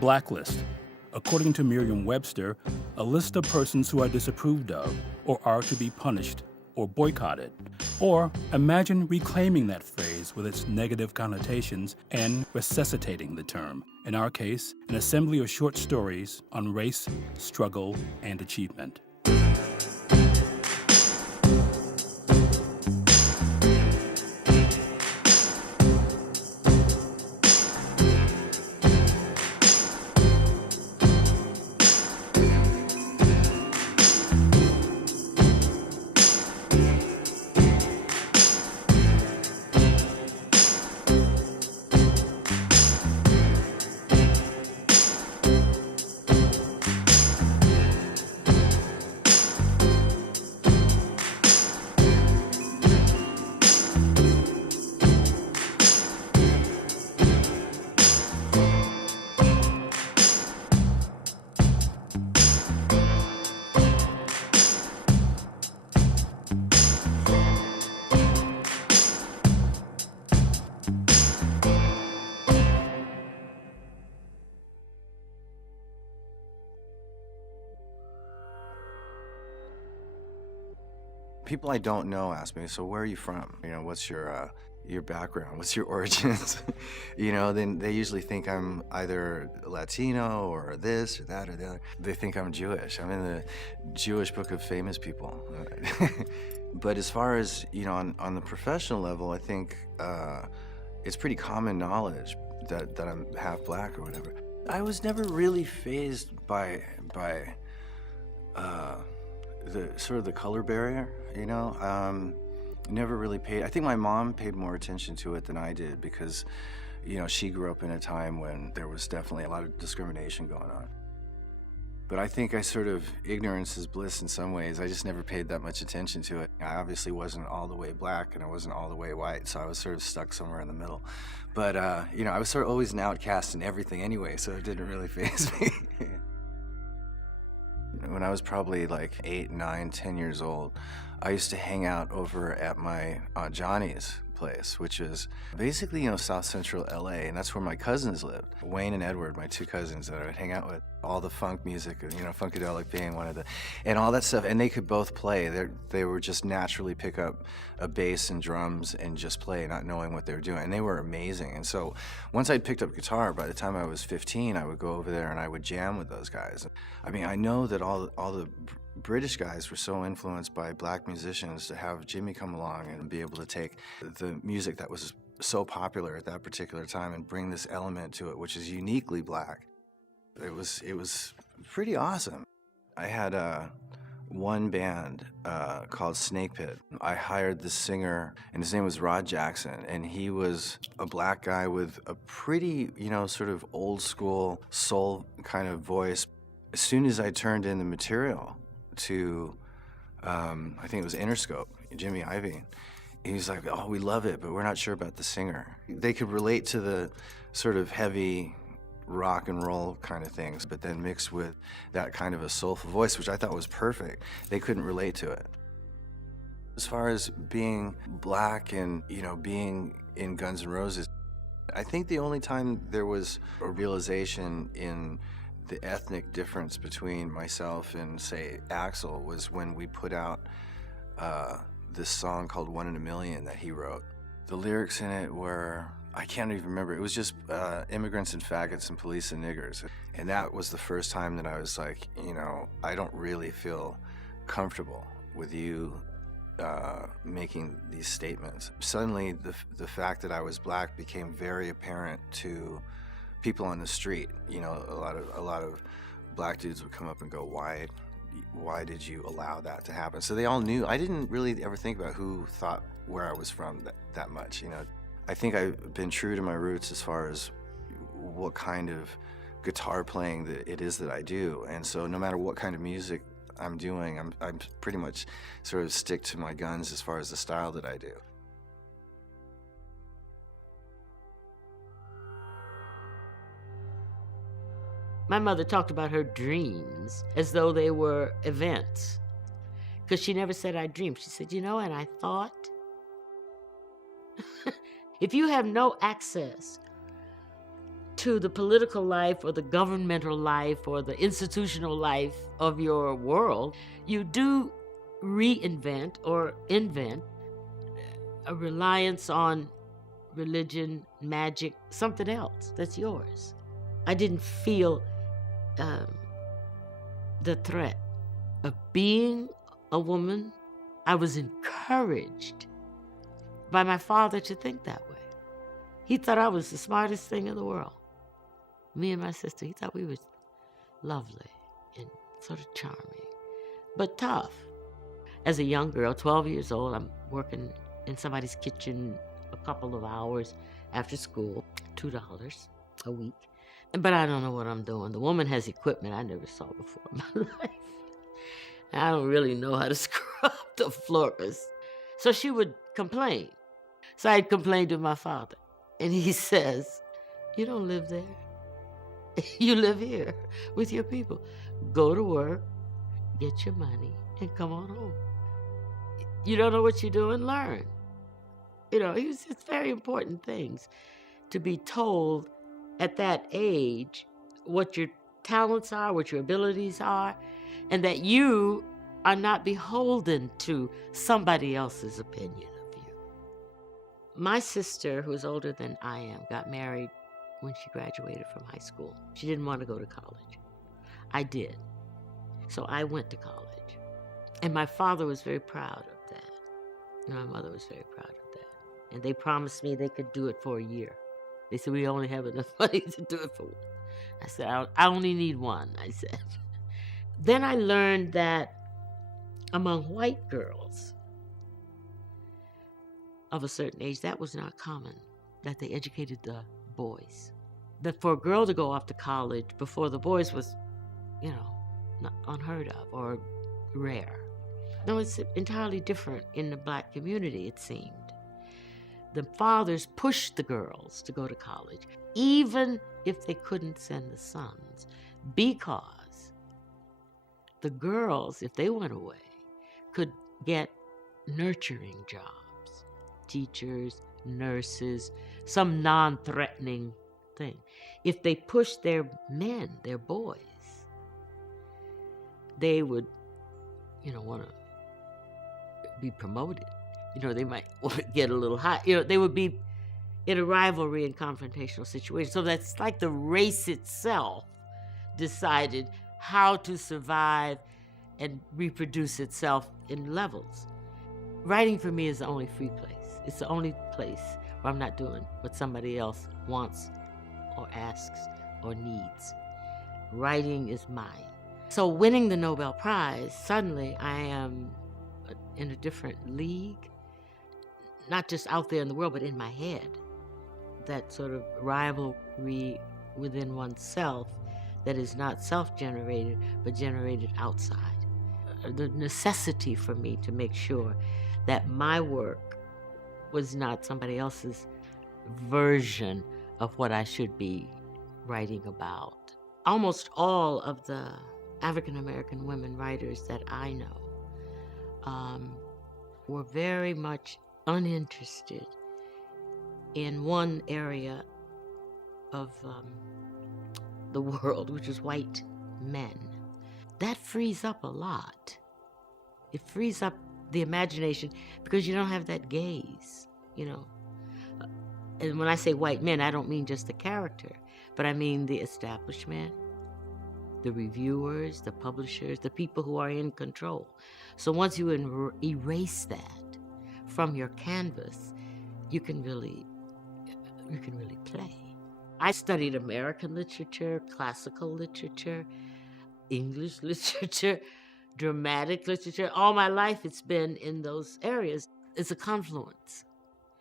blacklist. According to Merriam-Webster, a list of persons who are disapproved of or are to be punished or boycotted. Or imagine reclaiming that phrase with its negative connotations and resuscitating the term. In our case, an assembly of short stories on race, struggle, and achievement. People I don't know ask me, so where are you from? What's your background? What's your origins? Then they usually think I'm either Latino or this or that or the other. They think I'm Jewish. I'm in the Jewish Book of Famous People. But as far as, on the professional level, I think it's pretty common knowledge that I'm half black or whatever. I was never really fazed by the sort of the color barrier, never really paid. I think my mom paid more attention to it than I did because, she grew up in a time when there was definitely a lot of discrimination going on. But I think I sort of, ignorance is bliss in some ways. I just never paid that much attention to it. I obviously wasn't all the way black and I wasn't all the way white, so I was sort of stuck somewhere in the middle. But, I was sort of always an outcast in everything anyway, so it didn't really faze me. When I was probably like 8, 9, 10 years old, I used to hang out over at my Aunt Johnny's place, which is basically, South Central LA, and that's where my cousins lived. Wayne and Edward, my two cousins that I would hang out with. All the funk music, Funkadelic being one of the, and all that stuff, and they could both play. They were just naturally pick up a bass and drums and just play, not knowing what they were doing, and they were amazing. And so once I'd picked up guitar, by the time I was 15, I would go over there and I would jam with those guys. I mean, I know that all the British guys were so influenced by black musicians to have Jimmy come along and be able to take the music that was so popular at that particular time and bring this element to it, which is uniquely black. It was pretty awesome. I had one band called Snake Pit. I hired the singer, and his name was Rod Jackson, and he was a black guy with a pretty, sort of old school soul kind of voice. As soon as I turned in the material to, I think it was Interscope, Jimmy Iovine, he was like, "Oh, we love it, but we're not sure about the singer." They could relate to the sort of heavy rock and roll kind of things, but then mixed with that kind of a soulful voice, which I thought was perfect. They couldn't relate to it. As far as being black and, being in Guns N' Roses, I think the only time there was a realization in the ethnic difference between myself and, say, Axl was when we put out this song called One in a Million that he wrote. The lyrics in it were, I can't even remember. It was just immigrants and faggots and police and niggers. And that was the first time that I was like, I don't really feel comfortable with you making these statements. Suddenly, the fact that I was black became very apparent to people on the street. A lot of black dudes would come up and go, why did you allow that to happen? So they all knew. I didn't really ever think about who thought where I was from that much, I think I've been true to my roots as far as what kind of guitar playing that it is that I do. And so no matter what kind of music I'm doing, I'm pretty much sort of stick to my guns as far as the style that I do. My mother talked about her dreams as though they were events, because she never said I dreamed. She said, and I thought, if you have no access to the political life or the governmental life or the institutional life of your world, you do reinvent or invent a reliance on religion, magic, something else that's yours. I didn't feel the threat of being a woman. I was encouraged by my father to think that way. He thought I was the smartest thing in the world. Me and my sister, he thought we were lovely and sort of charming, but tough. As a young girl, 12 years old, I'm working in somebody's kitchen a couple of hours after school, $2 a week. But I don't know what I'm doing. The woman has equipment I never saw before in my life. I don't really know how to scrub the floors. So she would complain. So I'd complain to my father. And he says, "You don't live there. You live here with your people. Go to work, get your money, and come on home. You don't know what you're doing? Learn." It's very important things to be told at that age what your talents are, what your abilities are, and that you are not beholden to somebody else's opinion of you. My sister, who is older than I am, got married when she graduated from high school. She didn't want to go to college. I did. So I went to college. And my father was very proud of that. And my mother was very proud of that. And they promised me they could do it for a year. They said, "We only have enough money to do it for one." I said, I only need one, I said. Then I learned that among white girls of a certain age, that was not common, that they educated the boys. That for a girl to go off to college before the boys was, not unheard of or rare. No, it's entirely different in the black community, it seemed. The fathers pushed the girls to go to college, even if they couldn't send the sons, because the girls, if they went away, could get nurturing jobs, teachers, nurses, some non-threatening thing. If they pushed their men, their boys, they would, want to be promoted. They might get a little high. They would be in a rivalry and confrontational situation. So that's like the race itself decided how to survive and reproduce itself in levels. Writing for me is the only free place. It's the only place where I'm not doing what somebody else wants or asks or needs. Writing is mine. So winning the Nobel Prize, suddenly I am in a different league, not just out there in the world, but in my head. That sort of rivalry within oneself that is not self-generated, but generated outside. The necessity for me to make sure that my work was not somebody else's version of what I should be writing about. Almost all of the African American women writers that I know were very much uninterested in one area of the world, which is white men. That frees up a lot. It frees up the imagination because you don't have that gaze, And when I say white men, I don't mean just the character, but I mean the establishment, the reviewers, the publishers, the people who are in control. So once you erase that from your canvas, you can really play. I studied American literature, classical literature, English literature, dramatic literature. All my life it's been in those areas. It's a confluence.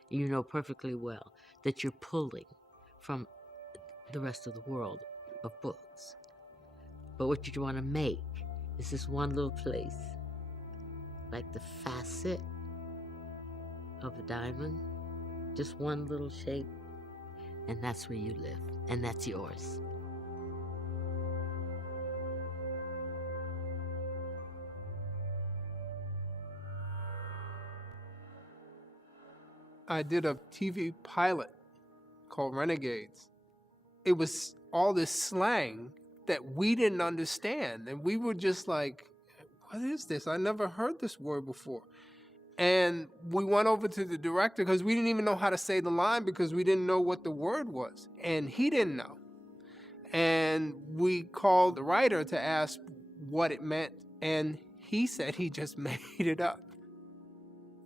You know perfectly well that you're pulling from the rest of the world of books. But what you want to make is this one little place, like the facet of a diamond, just one little shape, and that's where you live, and that's yours. I did a TV pilot called Renegades, it was all this slang that we didn't understand. And we were just like, what is this? I never heard this word before. And we went over to the director because we didn't even know how to say the line because we didn't know what the word was. And he didn't know. And we called the writer to ask what it meant. And he said he just made it up.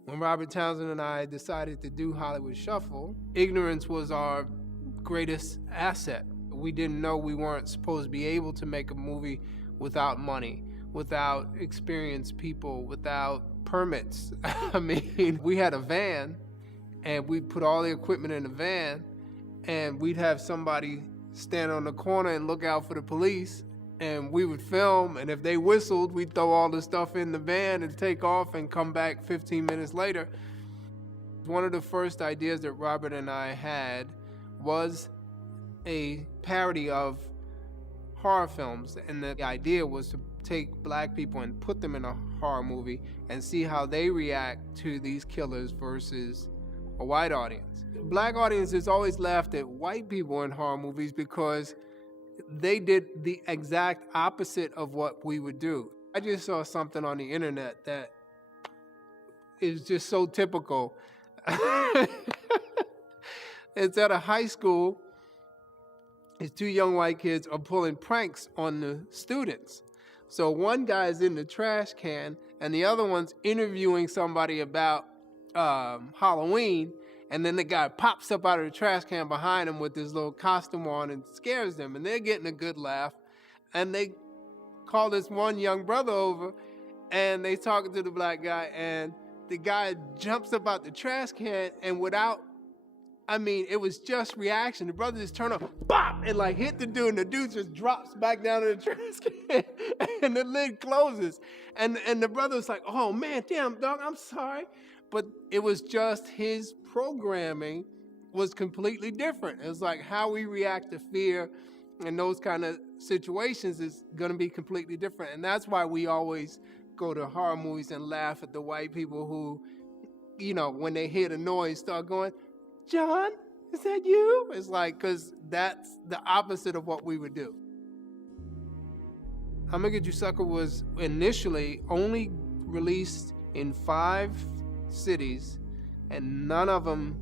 When Robert Townsend and I decided to do Hollywood Shuffle, ignorance was our greatest asset. We didn't know we weren't supposed to be able to make a movie without money, without experienced people, without permits. I mean, we had a van, and we put all the equipment in the van, and we'd have somebody stand on the corner and look out for the police, and we would film, and if they whistled, we'd throw all the stuff in the van and take off and come back 15 minutes later. One of the first ideas that Robert and I had was a parody of horror films, and the idea was to take black people and put them in a horror movie and see how they react to these killers versus a white audience. Black audiences always laughed at white people in horror movies because they did the exact opposite of what we would do. I just saw something on the internet that is just so typical. It's at a high school. These two young white kids are pulling pranks on the students. So one guy's in the trash can and the other one's interviewing somebody about Halloween, and then the guy pops up out of the trash can behind him with this little costume on and scares them, and they're getting a good laugh. And they call this one young brother over, and they talking to the black guy, and the guy jumps up out the trash can, and it was just reaction. The brother just turned up, bop, and like hit the dude, and the dude just drops back down to the trash can, and the lid closes. And the brother was like, oh man, damn, dog, I'm sorry. But it was just his programming was completely different. It was like how we react to fear and those kind of situations is gonna be completely different. And that's why we always go to horror movies and laugh at the white people who, when they hear the noise, start going, John, is that you? It's like, because that's the opposite of what we would do. I'ma Get You Sucker was initially only released in 5 cities, and none of them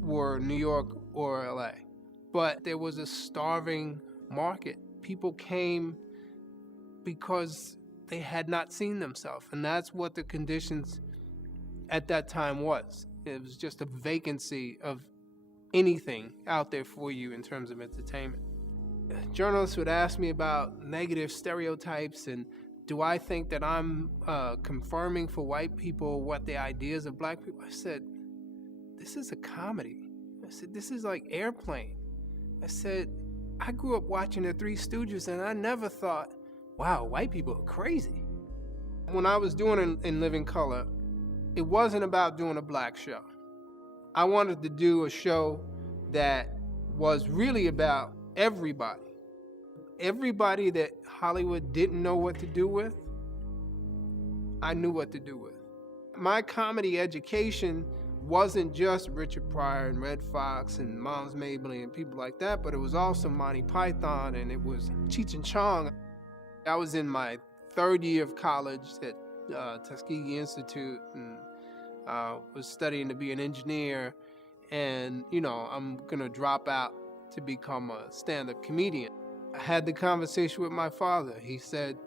were New York or LA. But there was a starving market. People came because they had not seen themselves, and that's what the conditions at that time was. It was just a vacancy of anything out there for you in terms of entertainment. Journalists would ask me about negative stereotypes and do I think that I'm confirming for white people what the ideas of black people? I said, this is a comedy. I said, this is like Airplane. I said, I grew up watching the Three Stooges and I never thought, wow, white people are crazy. When I was doing In Living Color, it wasn't about doing a black show. I wanted to do a show that was really about everybody. Everybody that Hollywood didn't know what to do with, I knew what to do with. My comedy education wasn't just Richard Pryor and Red Fox and Miles Mabley and people like that, but it was also Monty Python and it was Cheech and Chong. I was in my 3rd year of college at Tuskegee Institute and was studying to be an engineer, and I'm gonna drop out to become a stand-up comedian. I had the conversation with my father. He said,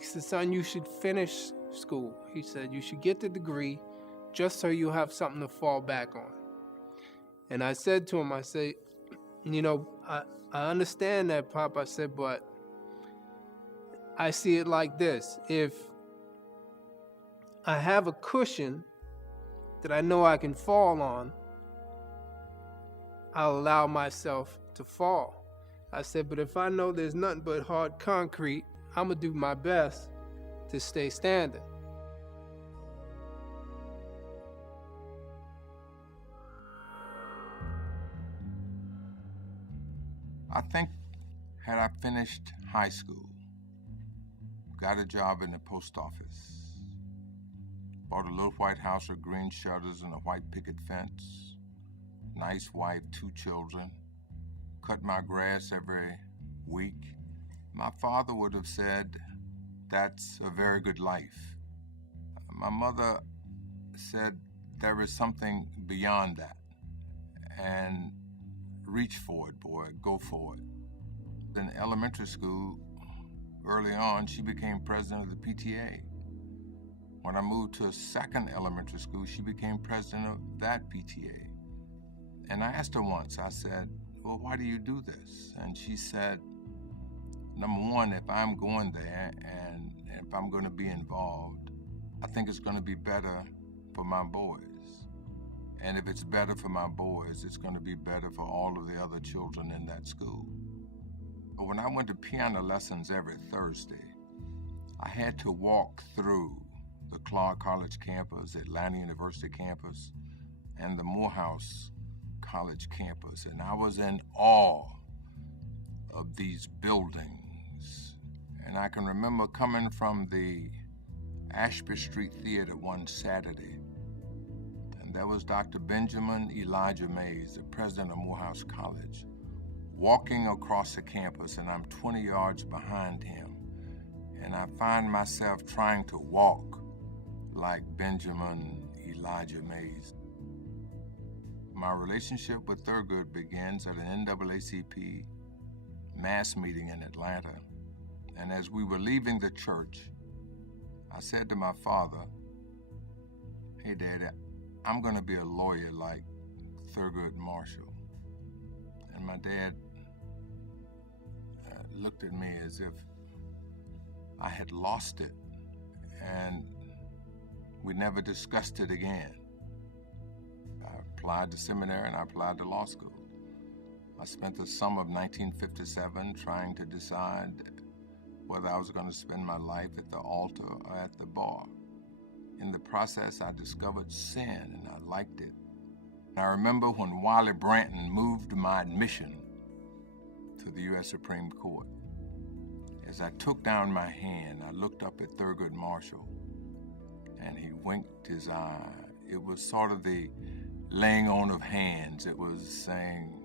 son, you should finish school. He said, you should get the degree just so you have something to fall back on. And I said to him, I said, I understand that, Pop. I said, but I see it like this. If I have a cushion that I know I can fall on, I'll allow myself to fall. I said, but if I know there's nothing but hard concrete, I'm gonna do my best to stay standing. I think had I finished high school, got a job in the post office, bought a little white house with green shutters and a white picket fence, nice wife, 2 children, cut my grass every week, my father would have said, "That's a very good life." My mother said, "There is something beyond that, and reach for it, boy, go for it." In elementary school, early on, she became president of the PTA. When I moved to a second elementary school, she became president of that PTA. And I asked her once, I said, "Well, why do you do this?" And she said, "Number one, if I'm going there and if I'm going to be involved, I think it's going to be better for my boys. And if it's better for my boys, it's going to be better for all of the other children in that school." But when I went to piano lessons every Thursday, I had to walk through the Clark College campus, Atlanta University campus, and the Morehouse College campus. And I was in awe of these buildings. And I can remember coming from the Ashby Street Theater one Saturday, and there was Dr. Benjamin Elijah Mays, the president of Morehouse College, walking across the campus, and I'm 20 yards behind him. And I find myself trying to walk like Benjamin Elijah Mays. My relationship with Thurgood begins at an NAACP mass meeting in Atlanta. And as we were leaving the church, I said to my father, "Hey, Daddy, I'm going to be a lawyer like Thurgood Marshall." And my dad looked at me as if I had lost it, and we never discussed it again. I applied to seminary and I applied to law school. I spent the summer of 1957 trying to decide whether I was going to spend my life at the altar or at the bar. In the process, I discovered sin, and I liked it. And I remember when Wiley Branton moved my admission to the U.S. Supreme Court. As I took down my hand, I looked up at Thurgood Marshall, and he winked his eye. It was sort of the laying on of hands. It was saying,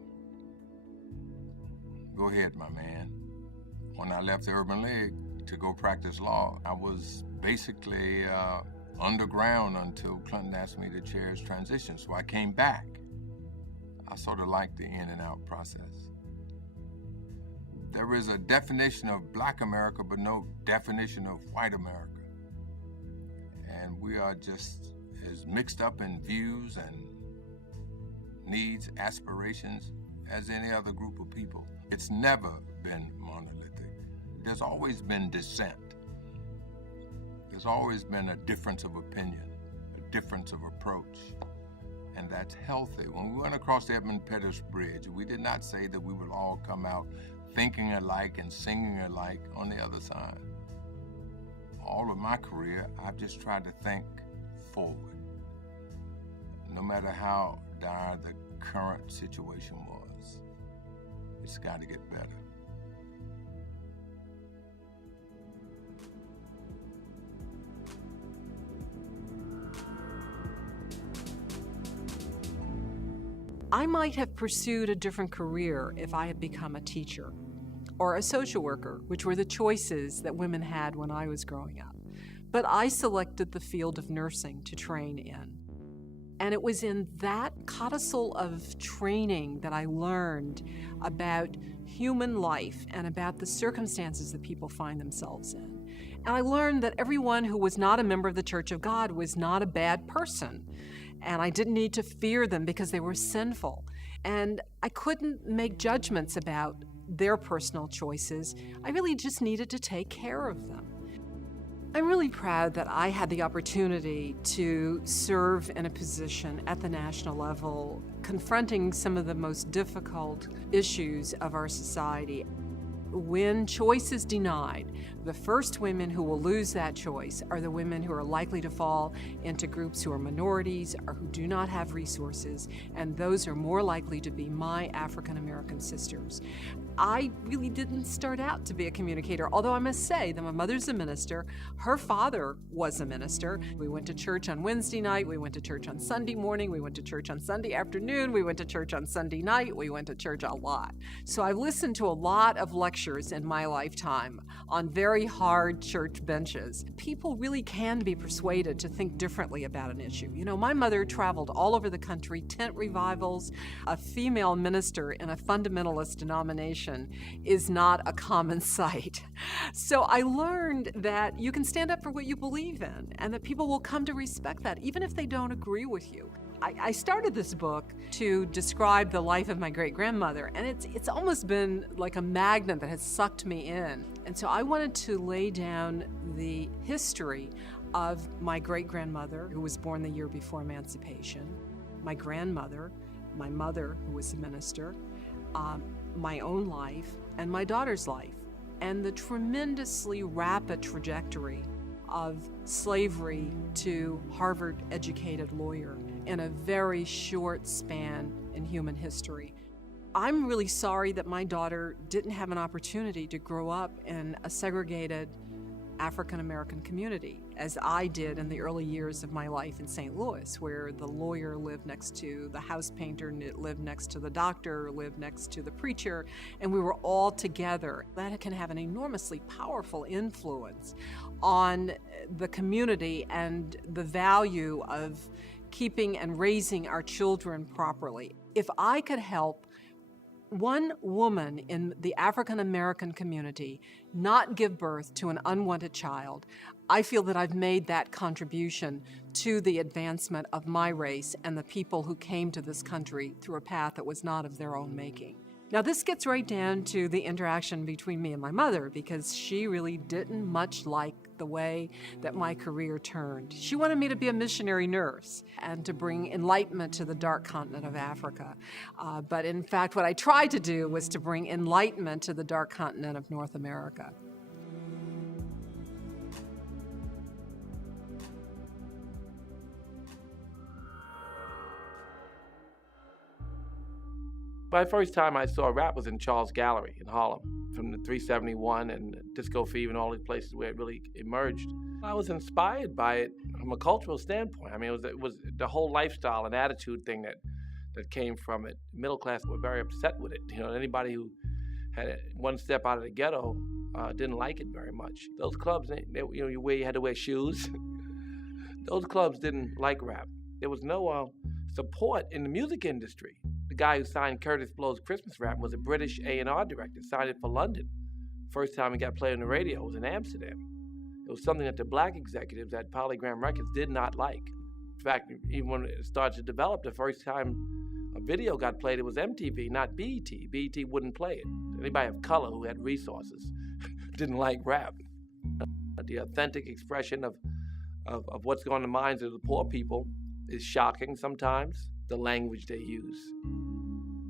"Go ahead, my man." When I left the Urban League to go practice law, I was basically underground until Clinton asked me to chair his transition. So I came back. I sort of liked the in and out process. There is a definition of Black America, but no definition of white America. And we are just as mixed up in views and needs, aspirations as any other group of people. It's never been monolithic. There's always been dissent. There's always been a difference of opinion, a difference of approach, and that's healthy. When we went across the Edmund Pettus Bridge, we did not say that we would all come out thinking alike and singing alike on the other side. All of my career, I've just tried to think forward. No matter how dire the current situation was, it's got to get better. I might have pursued a different career if I had become a teacher or a social worker, which were the choices that women had when I was growing up. But I selected the field of nursing to train in. And it was in that codicil of training that I learned about human life and about the circumstances that people find themselves in. And I learned that everyone who was not a member of the Church of God was not a bad person. And I didn't need to fear them because they were sinful. And I couldn't make judgments about their personal choices. I really just needed to take care of them. I'm really proud that I had the opportunity to serve in a position at the national level, confronting some of the most difficult issues of our society. When choice is denied, the first women who will lose that choice are the women who are likely to fall into groups who are minorities or who do not have resources, and those are more likely to be my African American sisters. I really didn't start out to be a communicator, although I must say that my mother's a minister. Her father was a minister. We went to church on Wednesday night. We went to church on Sunday morning. We went to church on Sunday afternoon. We went to church on Sunday night. We went to church a lot. So I've listened to a lot of lectures in my lifetime on very hard church benches. People really can be persuaded to think differently about an issue. You know, my mother traveled all over the country, tent revivals. A female minister in a fundamentalist denomination is not a common sight. So I learned that you can stand up for what you believe in and that people will come to respect that, even if they don't agree with you. I started this book to describe the life of my great-grandmother, and it's almost been like a magnet that has sucked me in. And so I wanted to lay down the history of my great-grandmother, who was born the year before emancipation, my grandmother, my mother, who was a minister, my own life, and my daughter's life, and the tremendously rapid trajectory of slavery to Harvard-educated lawyer in a very short span in human history. I'm really sorry that my daughter didn't have an opportunity to grow up in a segregated African-American community, as I did in the early years of my life in St. Louis, where the lawyer lived next to the house painter, lived next to the doctor, lived next to the preacher, and we were all together. That can have an enormously powerful influence on the community and the value of keeping and raising our children properly. If I could help one woman in the African American community not give birth to an unwanted child, I feel that I've made that contribution to the advancement of my race and the people who came to this country through a path that was not of their own making. Now, this gets right down to the interaction between me and my mother, because she really didn't much like the way that my career turned. She wanted me to be a missionary nurse and to bring enlightenment to the dark continent of Africa. But in fact, what I tried to do was to bring enlightenment to the dark continent of North America. My first time I saw rap was in Charles Gallery in Harlem, from the 371 and Disco Fever and all these places where it really emerged. I was inspired by it from a cultural standpoint. I mean, it was the whole lifestyle and attitude thing that came from it. Middle class were very upset with it. You know, anybody who had one step out of the ghetto didn't like it very much. Those clubs, you had to wear shoes. Those clubs didn't like rap. There was no support in the music industry. The guy who signed Curtis Blow's Christmas Rap was a British A&R director, signed it for London. First time it got played on the radio was in Amsterdam. It was something that the black executives at Polygram Records did not like. In fact, even when it started to develop, the first time a video got played, it was MTV, not BET. BET wouldn't play it. Anybody of color who had resources didn't like rap. The authentic expression of what's going on in the minds of the poor people is shocking sometimes. The language they use.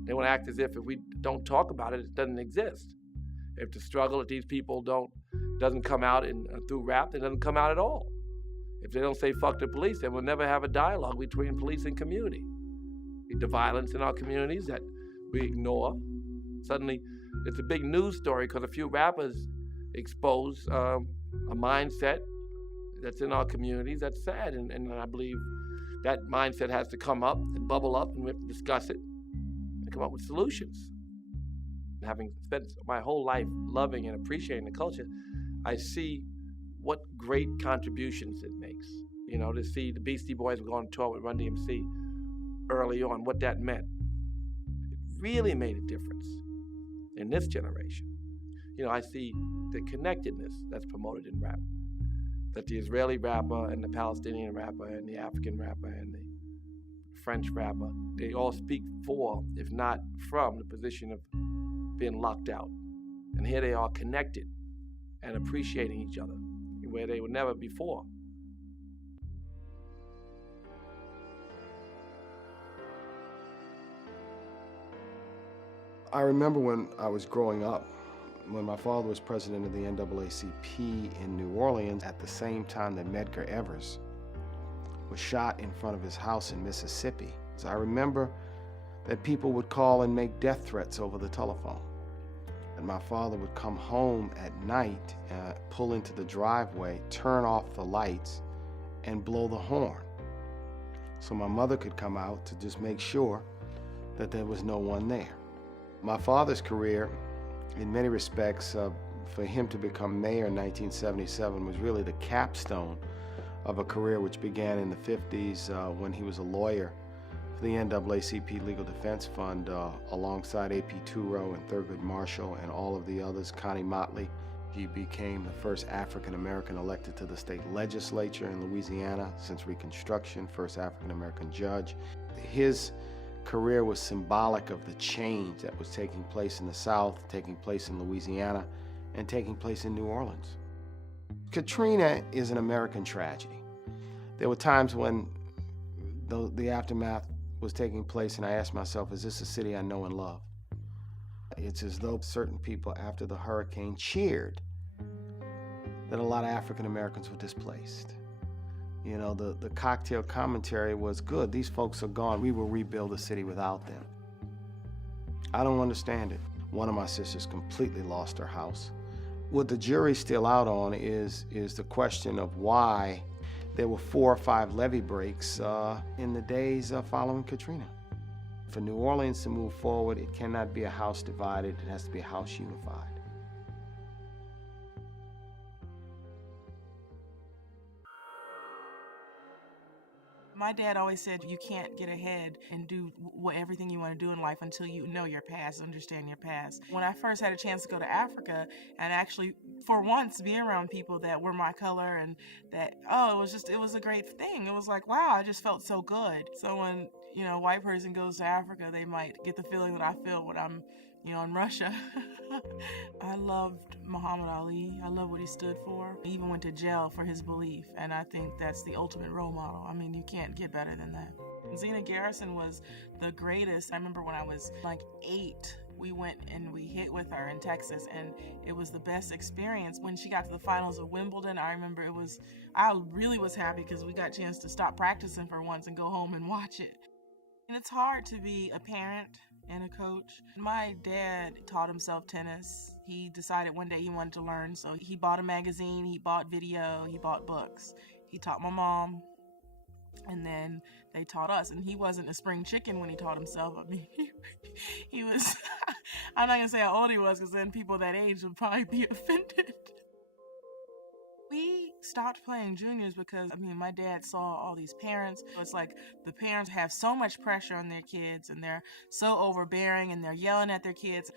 They want to act as if we don't talk about it, it doesn't exist. If the struggle of these people doesn't come out through rap, it doesn't come out at all. If they don't say fuck the police, then we'll never have a dialogue between police and community. The violence in our communities that we ignore. Suddenly, it's a big news story because a few rappers expose a mindset that's in our communities that's sad, and I believe that mindset has to come up and bubble up, and we have to discuss it and come up with solutions. Having spent my whole life loving and appreciating the culture, I see what great contributions it makes. You know, to see the Beastie Boys go on tour with Run DMC early on, what that meant. It really made a difference in this generation. You know, I see the connectedness that's promoted in rap. That the Israeli rapper and the Palestinian rapper and the African rapper and the French rapper, they all speak for, if not from, the position of being locked out. And here they are connected and appreciating each other where they were never before. I remember when I was growing up, when my father was president of the NAACP in New Orleans, at the same time that Medgar Evers was shot in front of his house in Mississippi. So I remember that people would call and make death threats over the telephone. And my father would come home at night, pull into the driveway, turn off the lights, and blow the horn. So my mother could come out to just make sure that there was no one there. My father's career, in many respects, for him to become mayor in 1977 was really the capstone of a career which began in the 50s when he was a lawyer for the NAACP Legal Defense Fund alongside A.P. Turo and Thurgood Marshall and all of the others, Connie Motley. He became the first African-American elected to the state legislature in Louisiana since Reconstruction, first African-American judge. His career was symbolic of the change that was taking place in the South, taking place in Louisiana, and taking place in New Orleans. Katrina is an American tragedy. There were times when the aftermath was taking place and I asked myself, is this a city I know and love? It's as though certain people after the hurricane cheered that a lot of African Americans were displaced. You know, the cocktail commentary was good. These folks are gone. We will rebuild the city without them. I don't understand it. One of my sisters completely lost her house. What the jury's still out on is the question of why there were 4 or 5 levee breaks in the days following Katrina. For New Orleans to move forward, it cannot be a house divided. It has to be a house unified. My dad always said you can't get ahead and do everything you want to do in life until you know your past, understand your past. When I first had a chance to go to Africa and actually, for once, be around people that were my color and that, it was a great thing. It was like, wow, I just felt so good. So when, a white person goes to Africa, they might get the feeling that I feel when I'm, in Russia. I loved Muhammad Ali. I love what he stood for. He even went to jail for his belief, and I think that's the ultimate role model. I mean, you can't get better than that. Zena Garrison was the greatest. I remember when I was like 8, we went and we hit with her in Texas, and it was the best experience. When she got to the finals of Wimbledon, I remember I really was happy because we got a chance to stop practicing for once and go home and watch it. And it's hard to be a parent and a coach. My dad taught himself tennis. He decided one day he wanted to learn, so he bought a magazine, he bought video, he bought books. He taught my mom, and then they taught us. And he wasn't a spring chicken when he taught himself. I mean, he was, I'm not gonna say how old he was, because then people that age would probably be offended. We stopped playing juniors because, my dad saw all these parents. It's like the parents have so much pressure on their kids and they're so overbearing and they're yelling at their kids.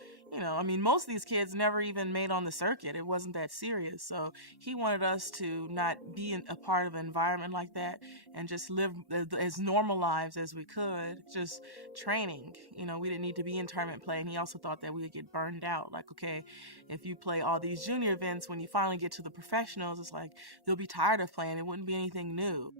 Most of these kids never even made on the circuit. It wasn't that serious. So he wanted us to not be a part of an environment like that and just live as normal lives as we could, just training. We didn't need to be in tournament play. And he also thought that we would get burned out. Like, okay, if you play all these junior events, when you finally get to the professionals, it's like they'll be tired of playing. It wouldn't be anything new.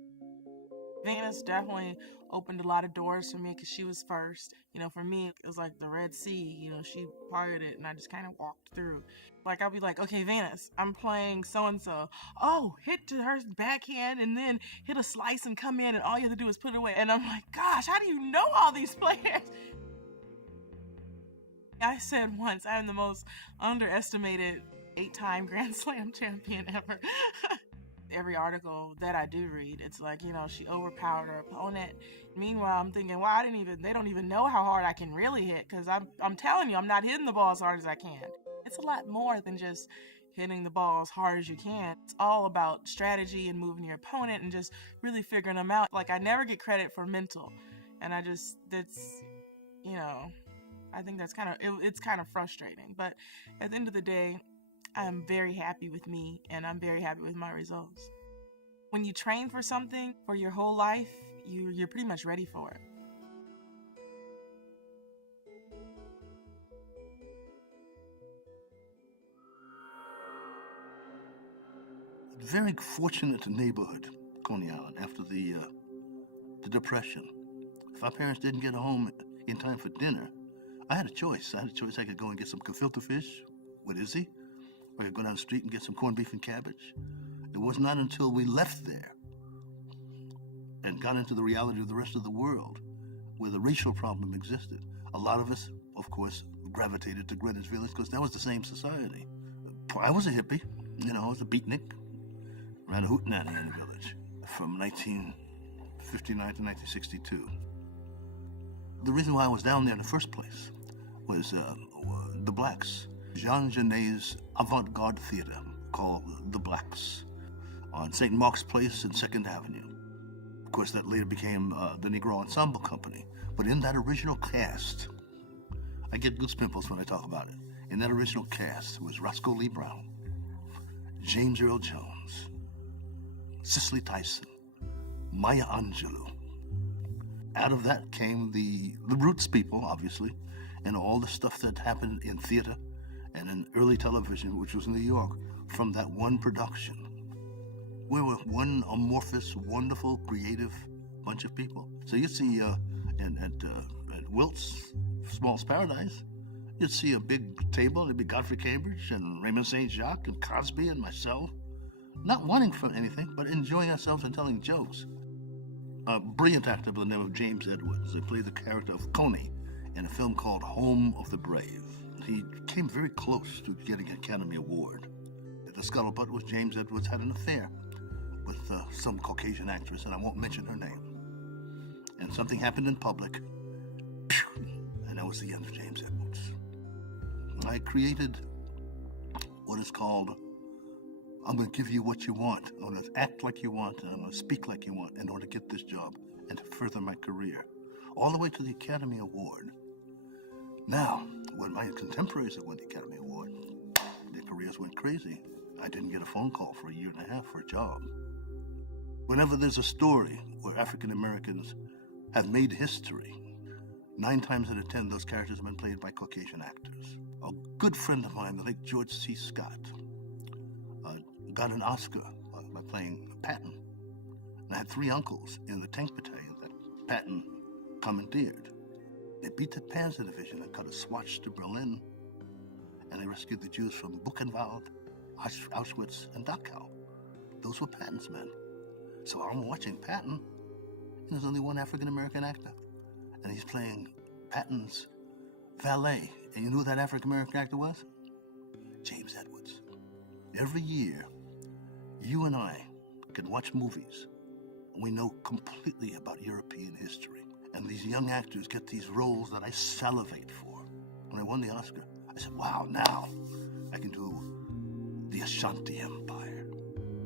Venus definitely opened a lot of doors for me because she was first. For me, it was like the Red Sea. She parted it and I just kind of walked through. Like, I'll be like, okay, Venus, I'm playing so-and-so. Oh, hit to her backhand and then hit a slice and come in and all you have to do is put it away. And I'm like, gosh, how do you know all these players? I said once, I'm the most underestimated 8-time Grand Slam champion ever. Every article that I do read, it's like, she overpowered her opponent. Meanwhile, I'm thinking, well, they don't even know how hard I can really hit, because I'm telling you, I'm not hitting the ball as hard as I can. It's a lot more than just hitting the ball as hard as you can. It's all about strategy and moving your opponent and just really figuring them out. Like, I never get credit for mental. And I think that's it's kind of frustrating. But at the end of the day, I'm very happy with me, and I'm very happy with my results. When you train for something for your whole life, you're pretty much ready for it. Very fortunate neighborhood, Coney Island, after the Depression. If our parents didn't get home in time for dinner, I had a choice. I could go and get some gefilte fish with Izzy, or I could go down the street and get some corned beef and cabbage. It was not until we left there and got into the reality of the rest of the world where the racial problem existed. A lot of us, of course, gravitated to Greenwich Village because that was the same society. I was a hippie, I was a beatnik. Ran a hootenanny in the village from 1959 to 1962. The reason why I was down there in the first place was the Blacks. Jean Genet's avant-garde theater called The Blacks on St. Mark's Place and 2nd Avenue. Of course, that later became the Negro Ensemble Company. But in that original cast, I get goosepimples when I talk about it. In that original cast was Roscoe Lee Brown, James Earl Jones, Cicely Tyson, Maya Angelou. Out of that came the Roots people, obviously, and all the stuff that happened in theater and in early television, which was in New York, from that one production. We were one amorphous, wonderful, creative bunch of people. So you'd see at Wilt's Small's Paradise, you'd see a big table. There'd be Godfrey Cambridge and Raymond St. Jacques and Cosby and myself, not wanting for anything, but enjoying ourselves and telling jokes. A brilliant actor by the name of James Edwards. He played the character of Coney in a film called Home of the Brave. He came very close to getting an Academy Award. The scuttlebutt was James Edwards had an affair with some Caucasian actress, and I won't mention her name. And something happened in public, and that was the end of James Edwards. I created what is called, I'm going to give you what you want. I'm going to act like you want, and I'm going to speak like you want in order to get this job and to further my career, all the way to the Academy Award. Now, when my contemporaries had won the Academy Award, their careers went crazy. I didn't get a phone call for a year and a half for a job. Whenever there's a story where African Americans have made history, 9 times out of 10, those characters have been played by Caucasian actors. A good friend of mine, the late George C. Scott, got an Oscar by playing Patton. And I had 3 uncles in the tank battalion that Patton commandeered. They beat the Panzer Division and cut a swatch to Berlin, and they rescued the Jews from Buchenwald, Auschwitz, and Dachau. Those were Patton's men. So I'm watching Patton, and there's only one African-American actor, and he's playing Patton's valet. And you know who that African-American actor was? James Edwards. Every year, you and I can watch movies, and we know completely about European history. And these young actors get these roles that I salivate for. When I won the Oscar, I said, wow, now I can do the Ashanti Empire.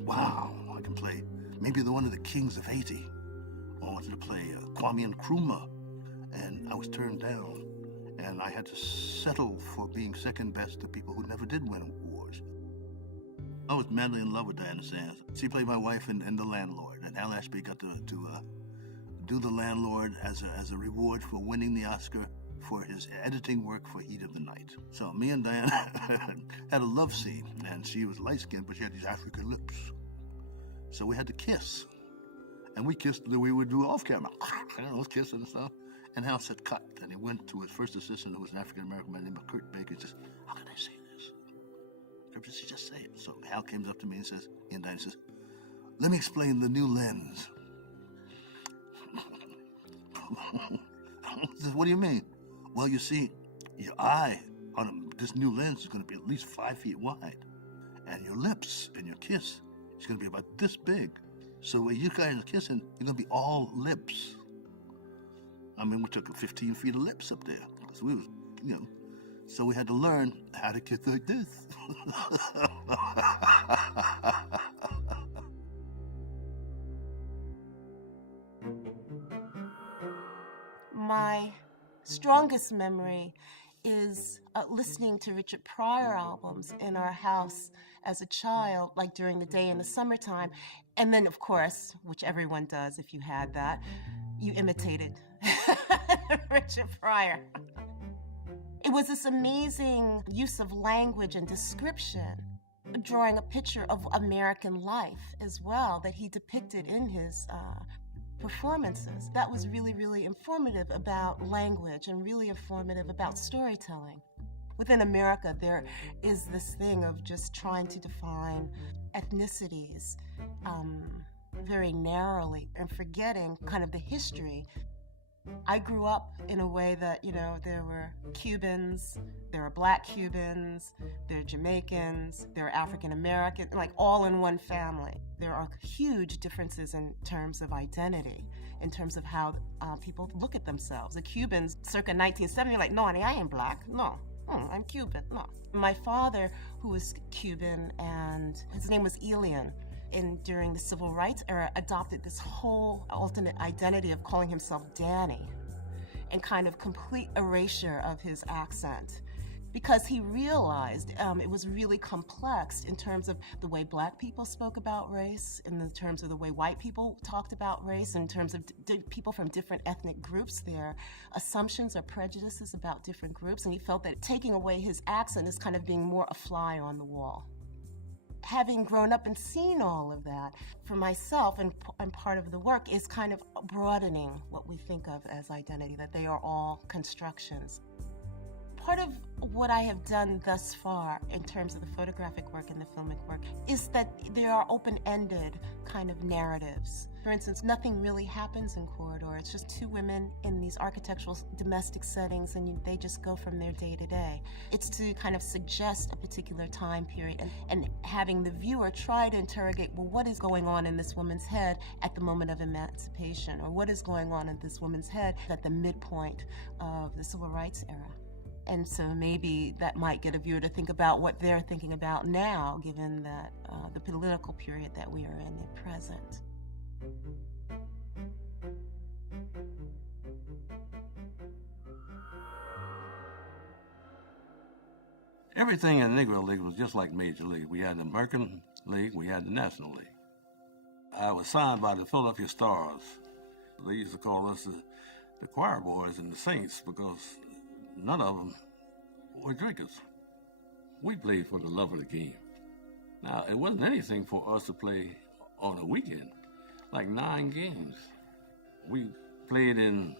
Wow, I can play maybe one of the kings of Haiti. I wanted to play Kwame Nkrumah, and I was turned down. And I had to settle for being second best to people who never did win awards. I was madly in love with Diana Sands. She played my wife in The Landlord, and Al Ashby got to do The Landlord as a reward for winning the Oscar for his editing work for Heat of the Night. So me and Diana had a love scene, and she was light-skinned, but she had these African lips. So we had to kiss. And we kissed the way we would do off camera. Kissing and stuff. And Hal said, cut. And he went to his first assistant, who was an African-American man named Kurt Baker, and says, how can I say this? Kurt said, just say it. So Hal comes up to me and says, let me explain the new lens. He says, what do you mean? Well, you see, your eye on this new lens is going to be at least 5 feet wide. And your lips and your kiss is going to be about this big. So when you guys are kissing, you're going to be all lips. I mean, we took 15 feet of lips up there. Because we was, so we had to learn how to kiss like this. My strongest memory is listening to Richard Pryor albums in our house as a child, like during the day in the summertime. And then, of course, which everyone does if you had that, you imitated Richard Pryor. It was this amazing use of language and description, drawing a picture of American life as well that he depicted in his performances. That was really, really informative about language and really informative about storytelling. Within America, there is this thing of just trying to define ethnicities very narrowly and forgetting kind of the history. I grew up in a way that, there were Cubans, there are Black Cubans, there are Jamaicans, there are African American, like all in one family. There are huge differences in terms of identity, in terms of how people look at themselves. The Cubans, circa 1970, like, no, honey, I ain't Black. No, I'm Cuban. No. My father, who was Cuban, and his name was Elian, during the Civil Rights era, adopted this whole alternate identity of calling himself Danny, and kind of complete erasure of his accent, because he realized it was really complex in terms of the way Black people spoke about race, in terms of the way white people talked about race, in terms of people from different ethnic groups, their assumptions or prejudices about different groups, and he felt that taking away his accent is kind of being more a fly on the wall. Having grown up and seen all of that, for myself and part of the work is kind of broadening what we think of as identity, that they are all constructions. Part of what I have done thus far in terms of the photographic work and the filmic work is that there are open-ended kind of narratives. For instance, nothing really happens in Corridor. It's just two women in these architectural domestic settings, and they just go from their day to day. It's to kind of suggest a particular time period and having the viewer try to interrogate, well, what is going on in this woman's head at the moment of emancipation, or what is going on in this woman's head at the midpoint of the Civil Rights era? And so maybe that might get a viewer to think about what they're thinking about now, given that the political period that we are in at present. Everything in the Negro League was just like Major League. We had the American League, we had the National League. I was signed by the Philadelphia Stars. They used to call us the choir boys and the Saints because none of them were drinkers. We played for the love of the game. Now, it wasn't anything for us to play on a weekend, like 9 games. We played in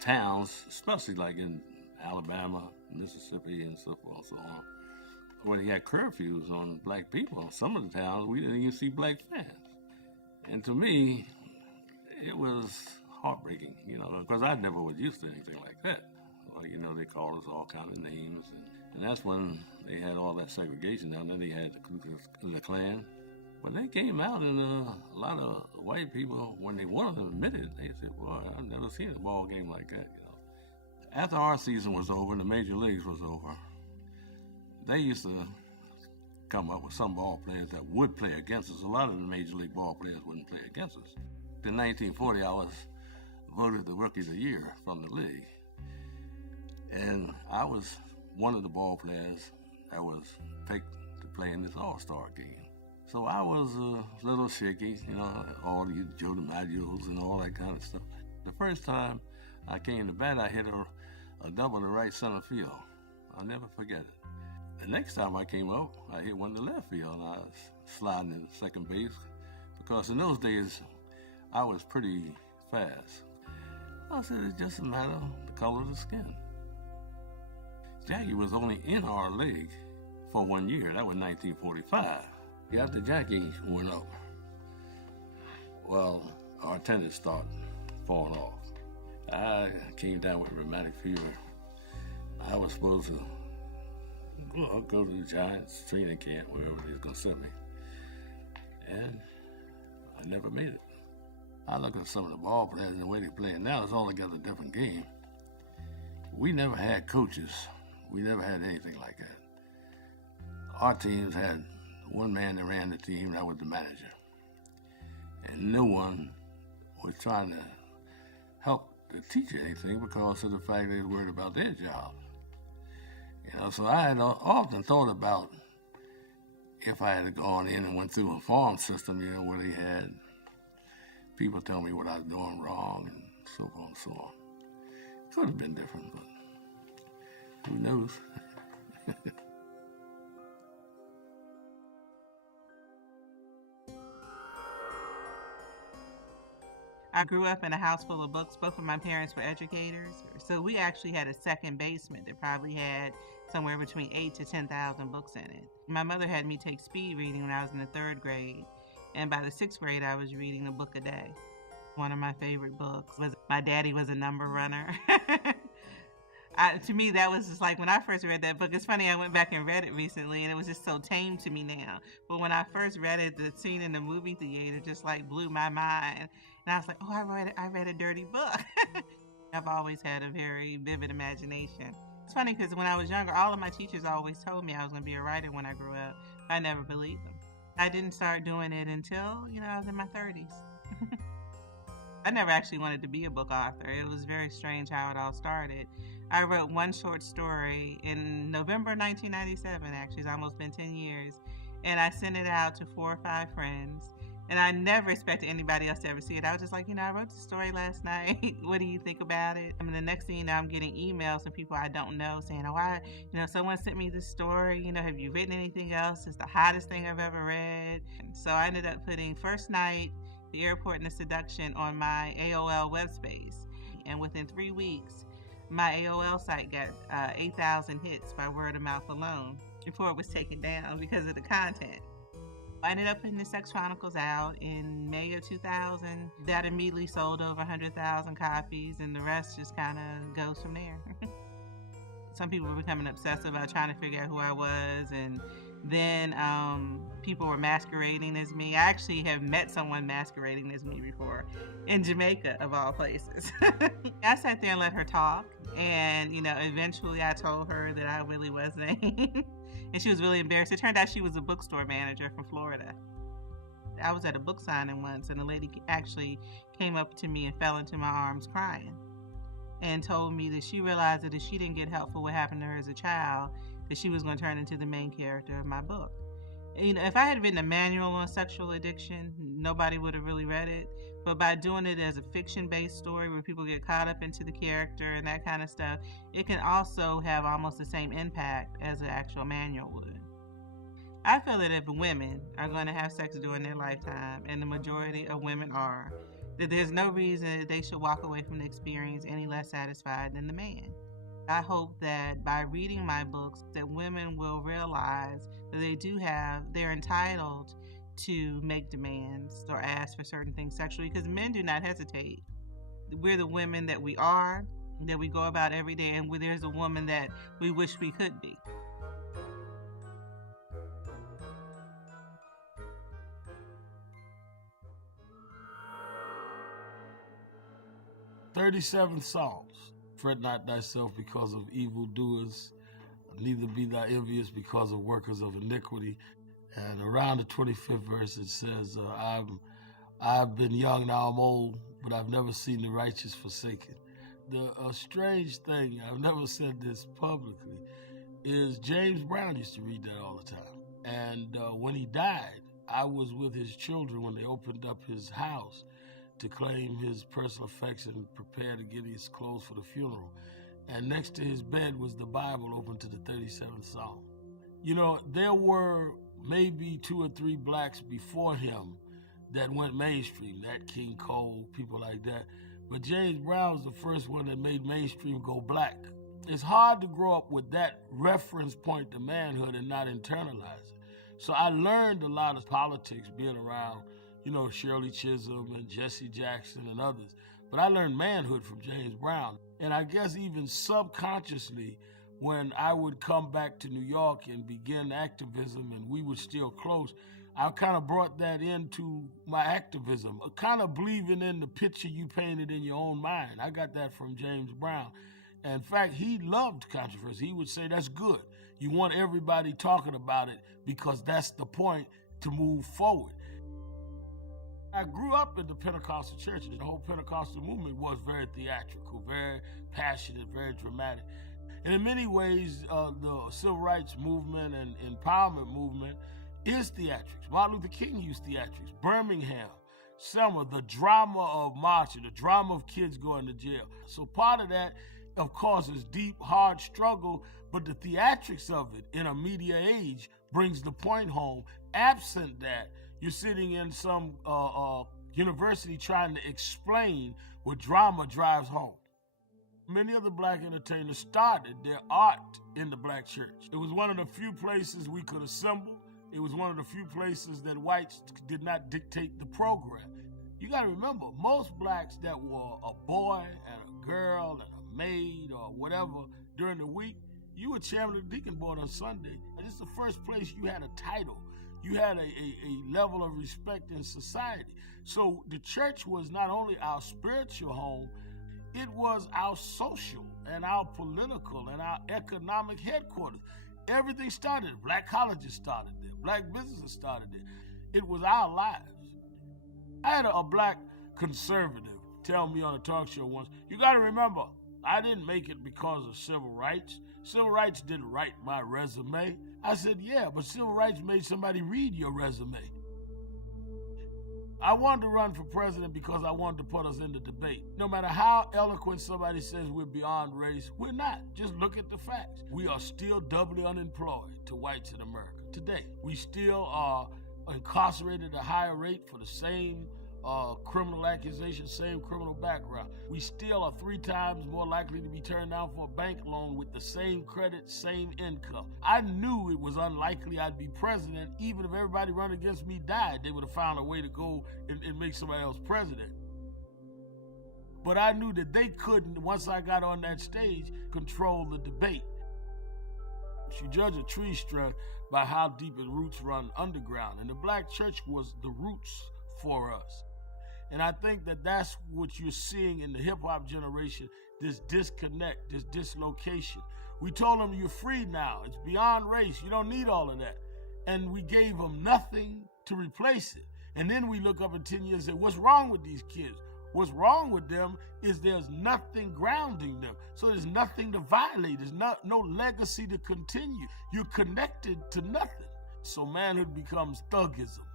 towns, especially like in Alabama, Mississippi, and so forth and so on, where they had curfews on Black people. Some of the towns, we didn't even see Black fans. And to me, it was heartbreaking, because I never was used to anything like that. They called us all kinds of names, and that's when they had all that segregation down there. They had the Klan. When they came out, and a lot of white people, when they wanted to admit it, they said, well, I've never seen a ball game like that. After our season was over and the major leagues was over, they used to come up with some ball players that would play against us. A lot of the major league ball players wouldn't play against us. In 1940, I was voted the Rookie of the Year from the league. And I was one of the ball players that was picked to play in this All-Star game. So I was a little shaky, all these Joe DiMaggio's and all that kind of stuff. The first time I came to bat, I hit a double to right center field. I'll never forget it. The next time I came up, I hit one to left field, and I was sliding into second base because in those days, I was pretty fast. I said, it's just a matter of the color of the skin. Jackie was only in our league for 1 year. That was 1945. After Jackie went up, well, our attendance started falling off. I came down with rheumatic fever. I was supposed to go to the Giants training camp, wherever they was going to send me. And I never made it. I look at some of the ball players and the way they're playing now, it's altogether a different game. We never had coaches. We never had anything like that. Our teams had one man that ran the team, that was the manager. And no one was trying to help the teacher anything because of the fact they were worried about their job. So I had often thought about if I had gone in and went through a farm system, where they had people tell me what I was doing wrong and so forth and so on. It could have been different, but who knows? I grew up in a house full of books. Both of my parents were educators. So we actually had a second basement that probably had somewhere between 8,000 to 10,000 books in it. My mother had me take speed reading when I was in the 3rd grade. And by the 6th grade, I was reading a book a day. One of my favorite books was My Daddy Was a Number Runner. To me, that was just like when I first read that book. It's funny, I went back and read it recently, and it was just so tame to me now. But when I first read it, the scene in the movie theater just like blew my mind. And I was like, oh, I read a dirty book. I've always had a very vivid imagination. It's funny because when I was younger, all of my teachers always told me I was going to be a writer when I grew up. I never believed them. I didn't start doing it until, I was in my 30s. I never actually wanted to be a book author. It was very strange how it all started. I wrote one short story in November 1997, actually. It's almost been 10 years. And I sent it out to 4 or 5 friends. And I never expected anybody else to ever see it. I was just like, I wrote the story last night. What do you think about it? I mean, the next thing you know, I'm getting emails from people I don't know saying, someone sent me this story. Have you written anything else? It's the hottest thing I've ever read. And so I ended up putting First Night, The Airport, and the Seduction on my AOL web space. And within 3 weeks, my AOL site got 8,000 hits by word of mouth alone before it was taken down because of the content. I ended up putting the Sex Chronicles out in May of 2000. That immediately sold over 100,000 copies, and the rest just kind of goes from there. Some people were becoming obsessive about trying to figure out who I was, and then people were masquerading as me. I actually have met someone masquerading as me before in Jamaica, of all places. I sat there and let her talk, and eventually I told her that I really wasn't. And she was really embarrassed. It turned out she was a bookstore manager from Florida. I was at a book signing once, and a lady actually came up to me and fell into my arms crying and told me that she realized that if she didn't get help for what happened to her as a child, that she was going to turn into the main character of my book. If I had written a manual on sexual addiction, nobody would have really read it. But by doing it as a fiction-based story where people get caught up into the character and that kind of stuff, it can also have almost the same impact as an actual manual would. I feel that if women are going to have sex during their lifetime, and the majority of women are, that there's no reason that they should walk away from the experience any less satisfied than the man. I hope that by reading my books that women will realize that they're entitled to make demands or ask for certain things sexually, because men do not hesitate. We're the women that we are, that we go about every day, and there's a woman that we wish we could be. "37 Psalms. Fret not thyself because of evildoers, neither be thou envious because of workers of iniquity." And around the 25th verse, it says, I've been young, now I'm old, but I've never seen the righteous forsaken. The strange thing, I've never said this publicly, is James Brown used to read that all the time. And when he died, I was with his children when they opened up his house to claim his personal effects and prepare to get his clothes for the funeral. And next to his bed was the Bible open to the 37th Psalm. There were maybe 2 or 3 blacks before him that went mainstream, Nat King Cole, people like that. But James Brown was the first one that made mainstream go black. It's hard to grow up with that reference point to manhood and not internalize it. So I learned a lot of politics being around, Shirley Chisholm and Jesse Jackson and others. But I learned manhood from James Brown. And I guess even subconsciously, when I would come back to New York and begin activism and we were still close, I kind of brought that into my activism, kind of believing in the picture you painted in your own mind. I got that from James Brown. And in fact, he loved controversy. He would say, that's good. You want everybody talking about it because that's the point to move forward. I grew up in the Pentecostal church, and the whole Pentecostal movement was very theatrical, very passionate, very dramatic. And in many ways, the civil rights movement and empowerment movement is theatrics. Martin Luther King used theatrics. Birmingham, Selma, the drama of marching, the drama of kids going to jail. So part of that, of course, is deep, hard struggle, but the theatrics of it in a media age brings the point home. Absent that, you're sitting in some university trying to explain what drama drives home. Many of the black entertainers started their art in the black church. It was one of the few places we could assemble. It was one of the few places that whites did not dictate the program. You got to remember, most blacks that were a boy and a girl and a maid or whatever during the week, you were chairman of the deacon board on Sunday. And it's the first place you had a title. You had a level of respect in society. So the church was not only our spiritual home, it was our social and our political and our economic headquarters. Everything started. Black colleges started there. Black businesses started there. It was our lives. I had a black conservative tell me on a talk show once, you got to remember, I didn't make it because of civil rights. Civil rights didn't write my resume. I said, yeah, but civil rights made somebody read your resume. I wanted to run for president because I wanted to put us in the debate. No matter how eloquent somebody says we're beyond race, we're not. Just look at the facts. We are still doubly unemployed to whites in America today. We still are incarcerated at a higher rate for the same criminal accusation, same criminal background. We still are 3 times more likely to be turned down for a bank loan with the same credit, same income. I knew it was unlikely I'd be president. Even if everybody running against me died, they would have found a way to go and make somebody else president. But I knew that they couldn't, once I got on that stage, control the debate. You judge a tree strut by how deep its roots run underground, and the black church was the roots for us. And I think that that's what you're seeing in the hip-hop generation, this disconnect, this dislocation. We told them, you're free now. It's beyond race. You don't need all of that. And we gave them nothing to replace it. And then we look up in 10 years and say, what's wrong with these kids? What's wrong with them is there's nothing grounding them. So there's nothing to violate. There's no legacy to continue. You're connected to nothing. So manhood becomes thuggism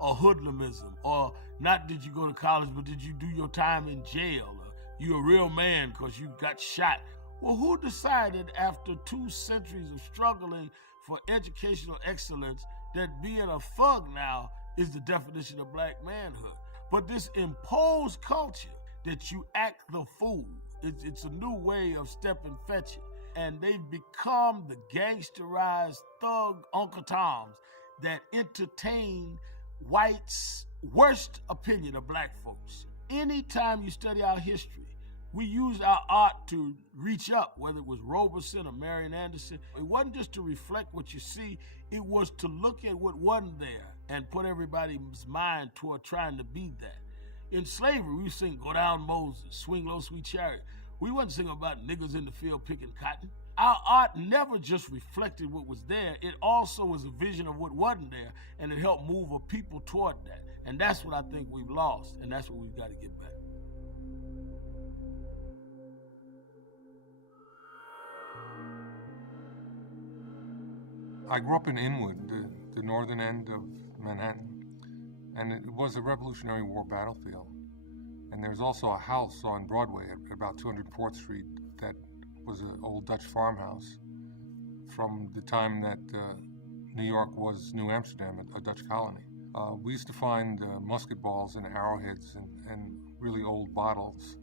or hoodlumism, or not did you go to college, but did you do your time in jail? Or you're a real man because you got shot. Well, who decided after 2 centuries of struggling for educational excellence that being a thug now is the definition of black manhood? But this imposed culture that you act the fool, it's a new way of stepping fetching. And they've become the gangsterized thug Uncle Toms that entertain whites' worst opinion of black folks. Anytime you study our history, we use our art to reach up, whether it was Robeson or Marian Anderson. It wasn't just to reflect what you see, it was to look at what wasn't there and put everybody's mind toward trying to be that. In slavery, we sing Go Down Moses, Swing Low Sweet Chariot. We wasn't singing about niggas in the field picking cotton. Our art never just reflected what was there, it also was a vision of what wasn't there, and it helped move a people toward that. And that's what I think we've lost, and that's what we've got to get back. I grew up in Inwood, the northern end of Manhattan, and it was a Revolutionary War battlefield. And there was also a house on Broadway at about 204th Street that was an old Dutch farmhouse from the time that New York was New Amsterdam, a Dutch colony. We used to find musket balls and arrowheads and really old bottles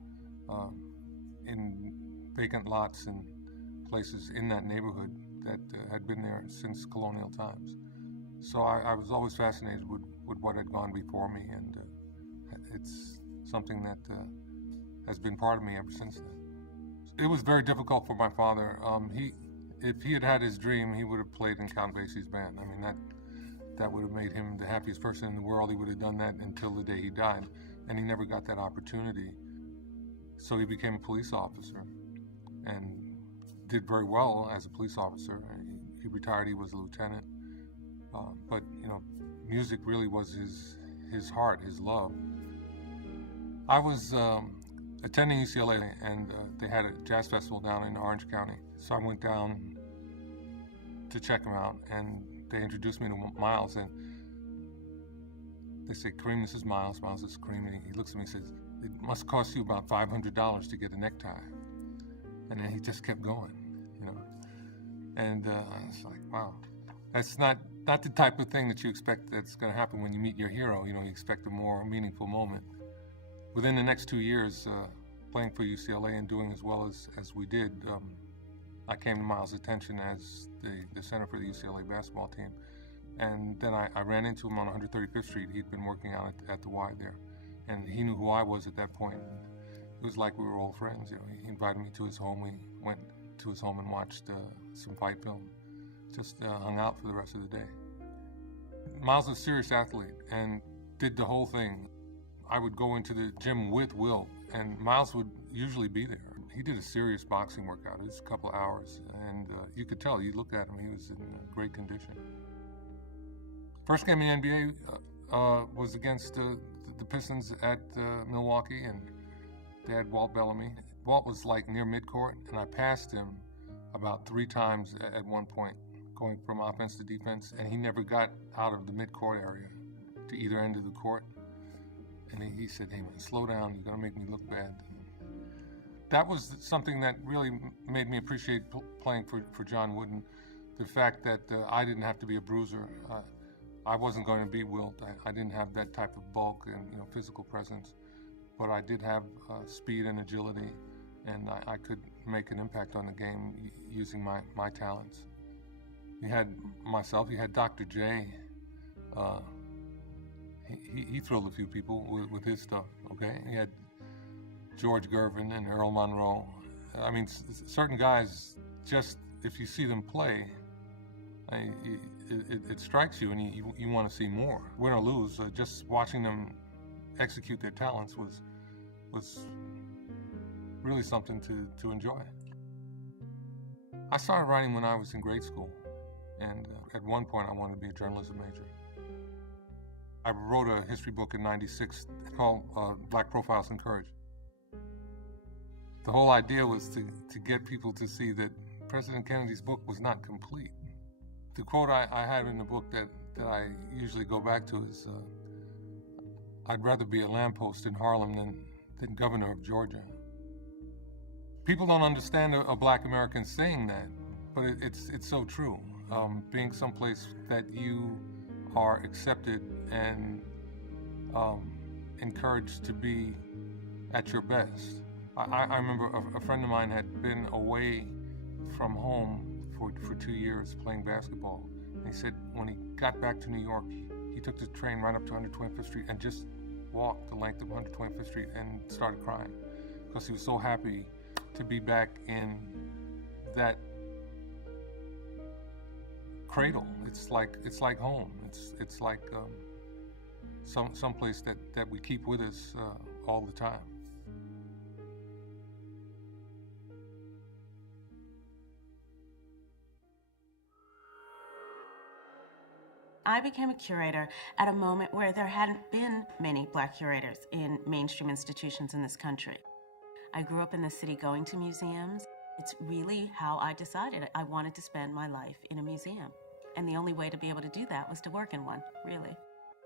in vacant lots and places in that neighborhood that had been there since colonial times. So I was always fascinated with what had gone before me, and it's something that has been part of me ever since then. It was very difficult for my father. If he had had his dream, he would have played in Count Basie's band. I mean, that would have made him the happiest person in the world. He would have done that until the day he died, and he never got that opportunity. So he became a police officer and did very well as a police officer. He retired, he was a lieutenant. But, music really was his heart, his love. I was attending UCLA, and they had a jazz festival down in Orange County. So I went down to check them out, and they introduced me to Miles, and they say, Kareem, this is Miles. Miles is Kareem, and he looks at me and says, it must cost you about $500 to get a necktie. And then he just kept going, And I was like, wow, that's not the type of thing that you expect that's going to happen when you meet your hero. You expect a more meaningful moment. Within the next 2 years, playing for UCLA and doing as well as we did, I came to Miles' attention as the center for the UCLA basketball team. And then I ran into him on 135th Street. He'd been working out at the Y there. and he knew who I was at that point. It was like we were old friends. You know, he invited me to his home. We went to his home and watched some fight film. Just hung out for the rest of the day. Miles was a serious athlete and did the whole thing. I would go into the gym with Will, and Miles would usually be there. He did a serious boxing workout. It was a couple of hours, and you could tell. You looked at him, he was in great condition. First game in the NBA was against the Pistons at Milwaukee, and they had Walt Bellamy. Walt was like near midcourt, and I passed him about 3 times at one point, going from offense to defense, and he never got out of the midcourt area to either end of the court. And he said, "Hey man, slow down, you're gonna make me look bad." That was something that really made me appreciate playing for John Wooden. The fact that I didn't have to be a bruiser. I wasn't going to beat Wilt. I didn't have that type of bulk and physical presence, but I did have speed and agility, and I could make an impact on the game using my talents. You had myself, you had Dr. J. He thrilled a few people with his stuff, okay? He had George Gervin and Earl Monroe. I mean, certain guys, just if you see them play, it strikes you and you want to see more. Win or lose, just watching them execute their talents was really something to enjoy. I started writing when I was in grade school, and at one point I wanted to be a journalism major. I wrote a history book in '96 called Black Profiles in Courage. The whole idea was to get people to see that President Kennedy's book was not complete. The quote I have in the book that I usually go back to is, "I'd rather be a lamppost in Harlem than governor of Georgia." People don't understand a black American saying that, but it's so true. Being someplace that you are accepted and encouraged to be at your best. I remember a friend of mine had been away from home for 2 years playing basketball. And he said when he got back to New York, he took the train right up to 125th Street and just walked the length of 125th Street and started crying because he was so happy to be back in that cradle. It's like home. It's like some place that we keep with us all the time. I became a curator at a moment where there hadn't been many black curators in mainstream institutions in this country. I grew up in the city going to museums. It's really how I decided I wanted to spend my life in a museum. And the only way to be able to do that was to work in one, really.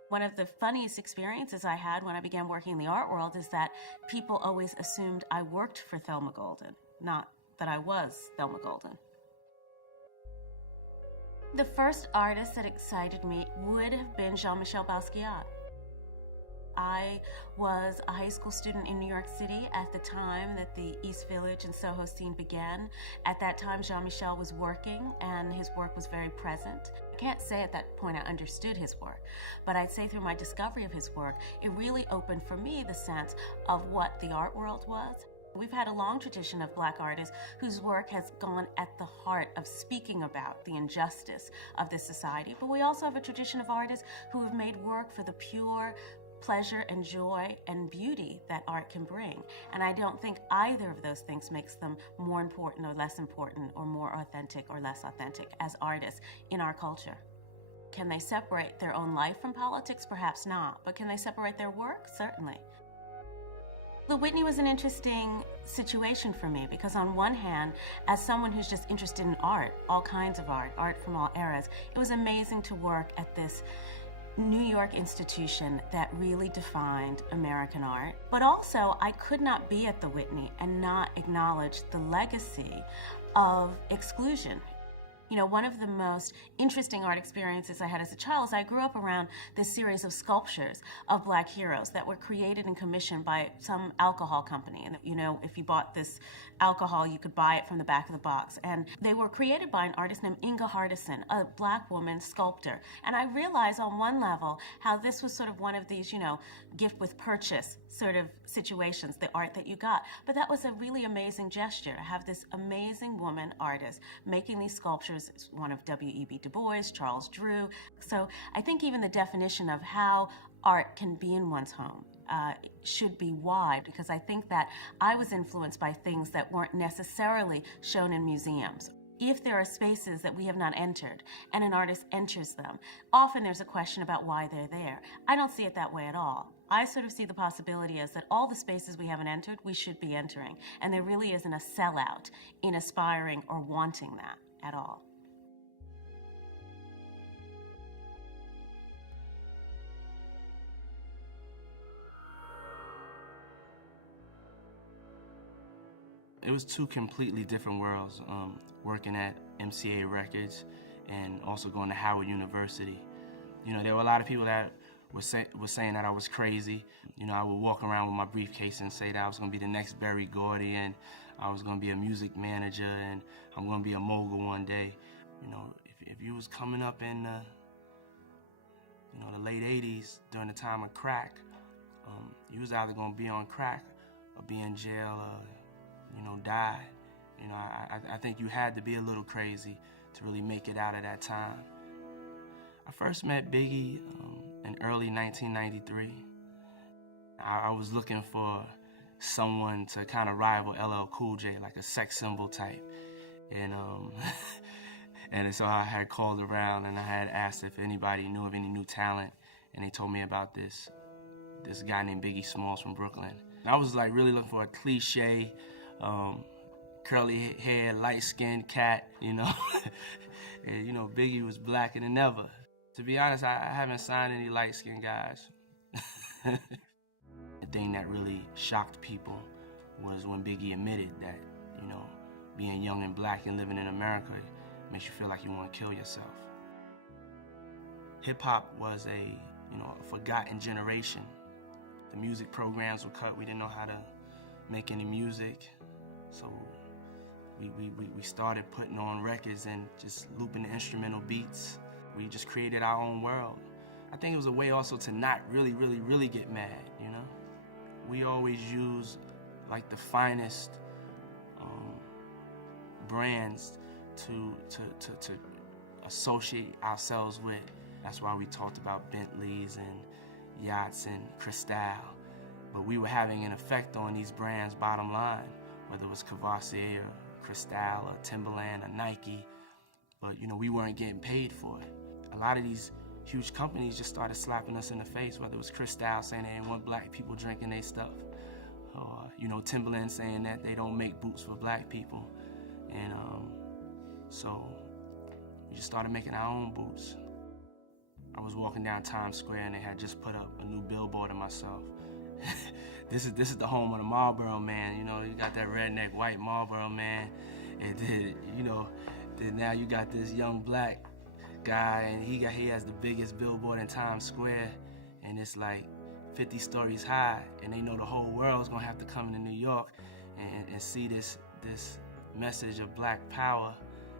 One of the funniest experiences I had when I began working in the art world is that people always assumed I worked for Thelma Golden, not that I was Thelma Golden. The first artist that excited me would have been Jean-Michel Basquiat. I was a high school student in New York City at the time that the East Village and Soho scene began. At that time, Jean-Michel was working, and his work was very present. I can't say at that point I understood his work, but I'd say through my discovery of his work, it really opened for me the sense of what the art world was. We've had a long tradition of black artists whose work has gone at the heart of speaking about the injustice of this society, but we also have a tradition of artists who have made work for the pure pleasure and joy and beauty that art can bring. And I don't think either of those things makes them more important or less important or more authentic or less authentic as artists in our culture. Can they separate their own life from politics? Perhaps not. But can they separate their work? Certainly. The Whitney was an interesting situation for me because on one hand, as someone who's just interested in art, all kinds of art from all eras, it was amazing to work at this New York institution that really defined American art. But also, I could not be at the Whitney and not acknowledge the legacy of exclusion. You know, one of the most interesting art experiences I had as a child is I grew up around this series of sculptures of Black heroes that were created and commissioned by some alcohol company. And, you know, if you bought this alcohol, you could buy it from the back of the box. And they were created by an artist named Inga Hardison, a Black woman sculptor. And I realized on one level how this was sort of one of these, you know, gift with purchase sort of situations, the art that you got. But that was a really amazing gesture to have this amazing woman artist making these sculptures. It's one of W.E.B. Du Bois, Charles Drew. So I think even the definition of how art can be in one's home should be wide, because I think that I was influenced by things that weren't necessarily shown in museums. If there are spaces that we have not entered and an artist enters them, often there's a question about why they're there. I don't see it that way at all. I sort of see the possibility as that all the spaces we haven't entered, we should be entering. And there really isn't a sellout in aspiring or wanting that at all. It was two completely different worlds, working at MCA Records and also going to Howard University. You know, there were a lot of people that were saying that I was crazy. You know, I would walk around with my briefcase and say that I was going to be the next Berry Gordy and I was going to be a music manager and I'm going to be a mogul one day. You know, if you was coming up in the late 80s during the time of crack, you was either going to be on crack or be in jail or, you know, die. You know, I think you had to be a little crazy to really make it out of that time. I first met Biggie in early 1993. I was looking for someone to kind of rival LL Cool J, like a sex symbol type. And and so I had called around and I had asked if anybody knew of any new talent, and they told me about this guy named Biggie Smalls from Brooklyn. And I was like really looking for a cliche, curly hair, light-skinned cat, you know. And, you know, Biggie was blacker than ever. To be honest, I haven't signed any light-skinned guys. The thing that really shocked people was when Biggie admitted that, you know, being young and black and living in America makes you feel like you want to kill yourself. Hip-hop was a forgotten generation. The music programs were cut. We didn't know how to make any music. So we started putting on records and just looping the instrumental beats. We just created our own world. I think it was a way also to not really get mad, you know? We always use like the finest brands to associate ourselves with. That's why we talked about Bentleys and yachts and Cristal. But we were having an effect on these brands' bottom line, whether it was Cavassier or Cristal or Timberland or Nike. But, you know, we weren't getting paid for it. A lot of these huge companies just started slapping us in the face, whether it was Cristal saying they didn't want black people drinking their stuff, or, you know, Timberland saying that they don't make boots for black people. And so we just started making our own boots. I was walking down Times Square and they had just put up a new billboard of myself. This is the home of the Marlboro Man. You know, you got that redneck white Marlboro Man, and then, you know, then now you got this young black guy, and he has the biggest billboard in Times Square, and it's like 50 stories high, and they know the whole world's gonna have to come to New York and see this message of black power,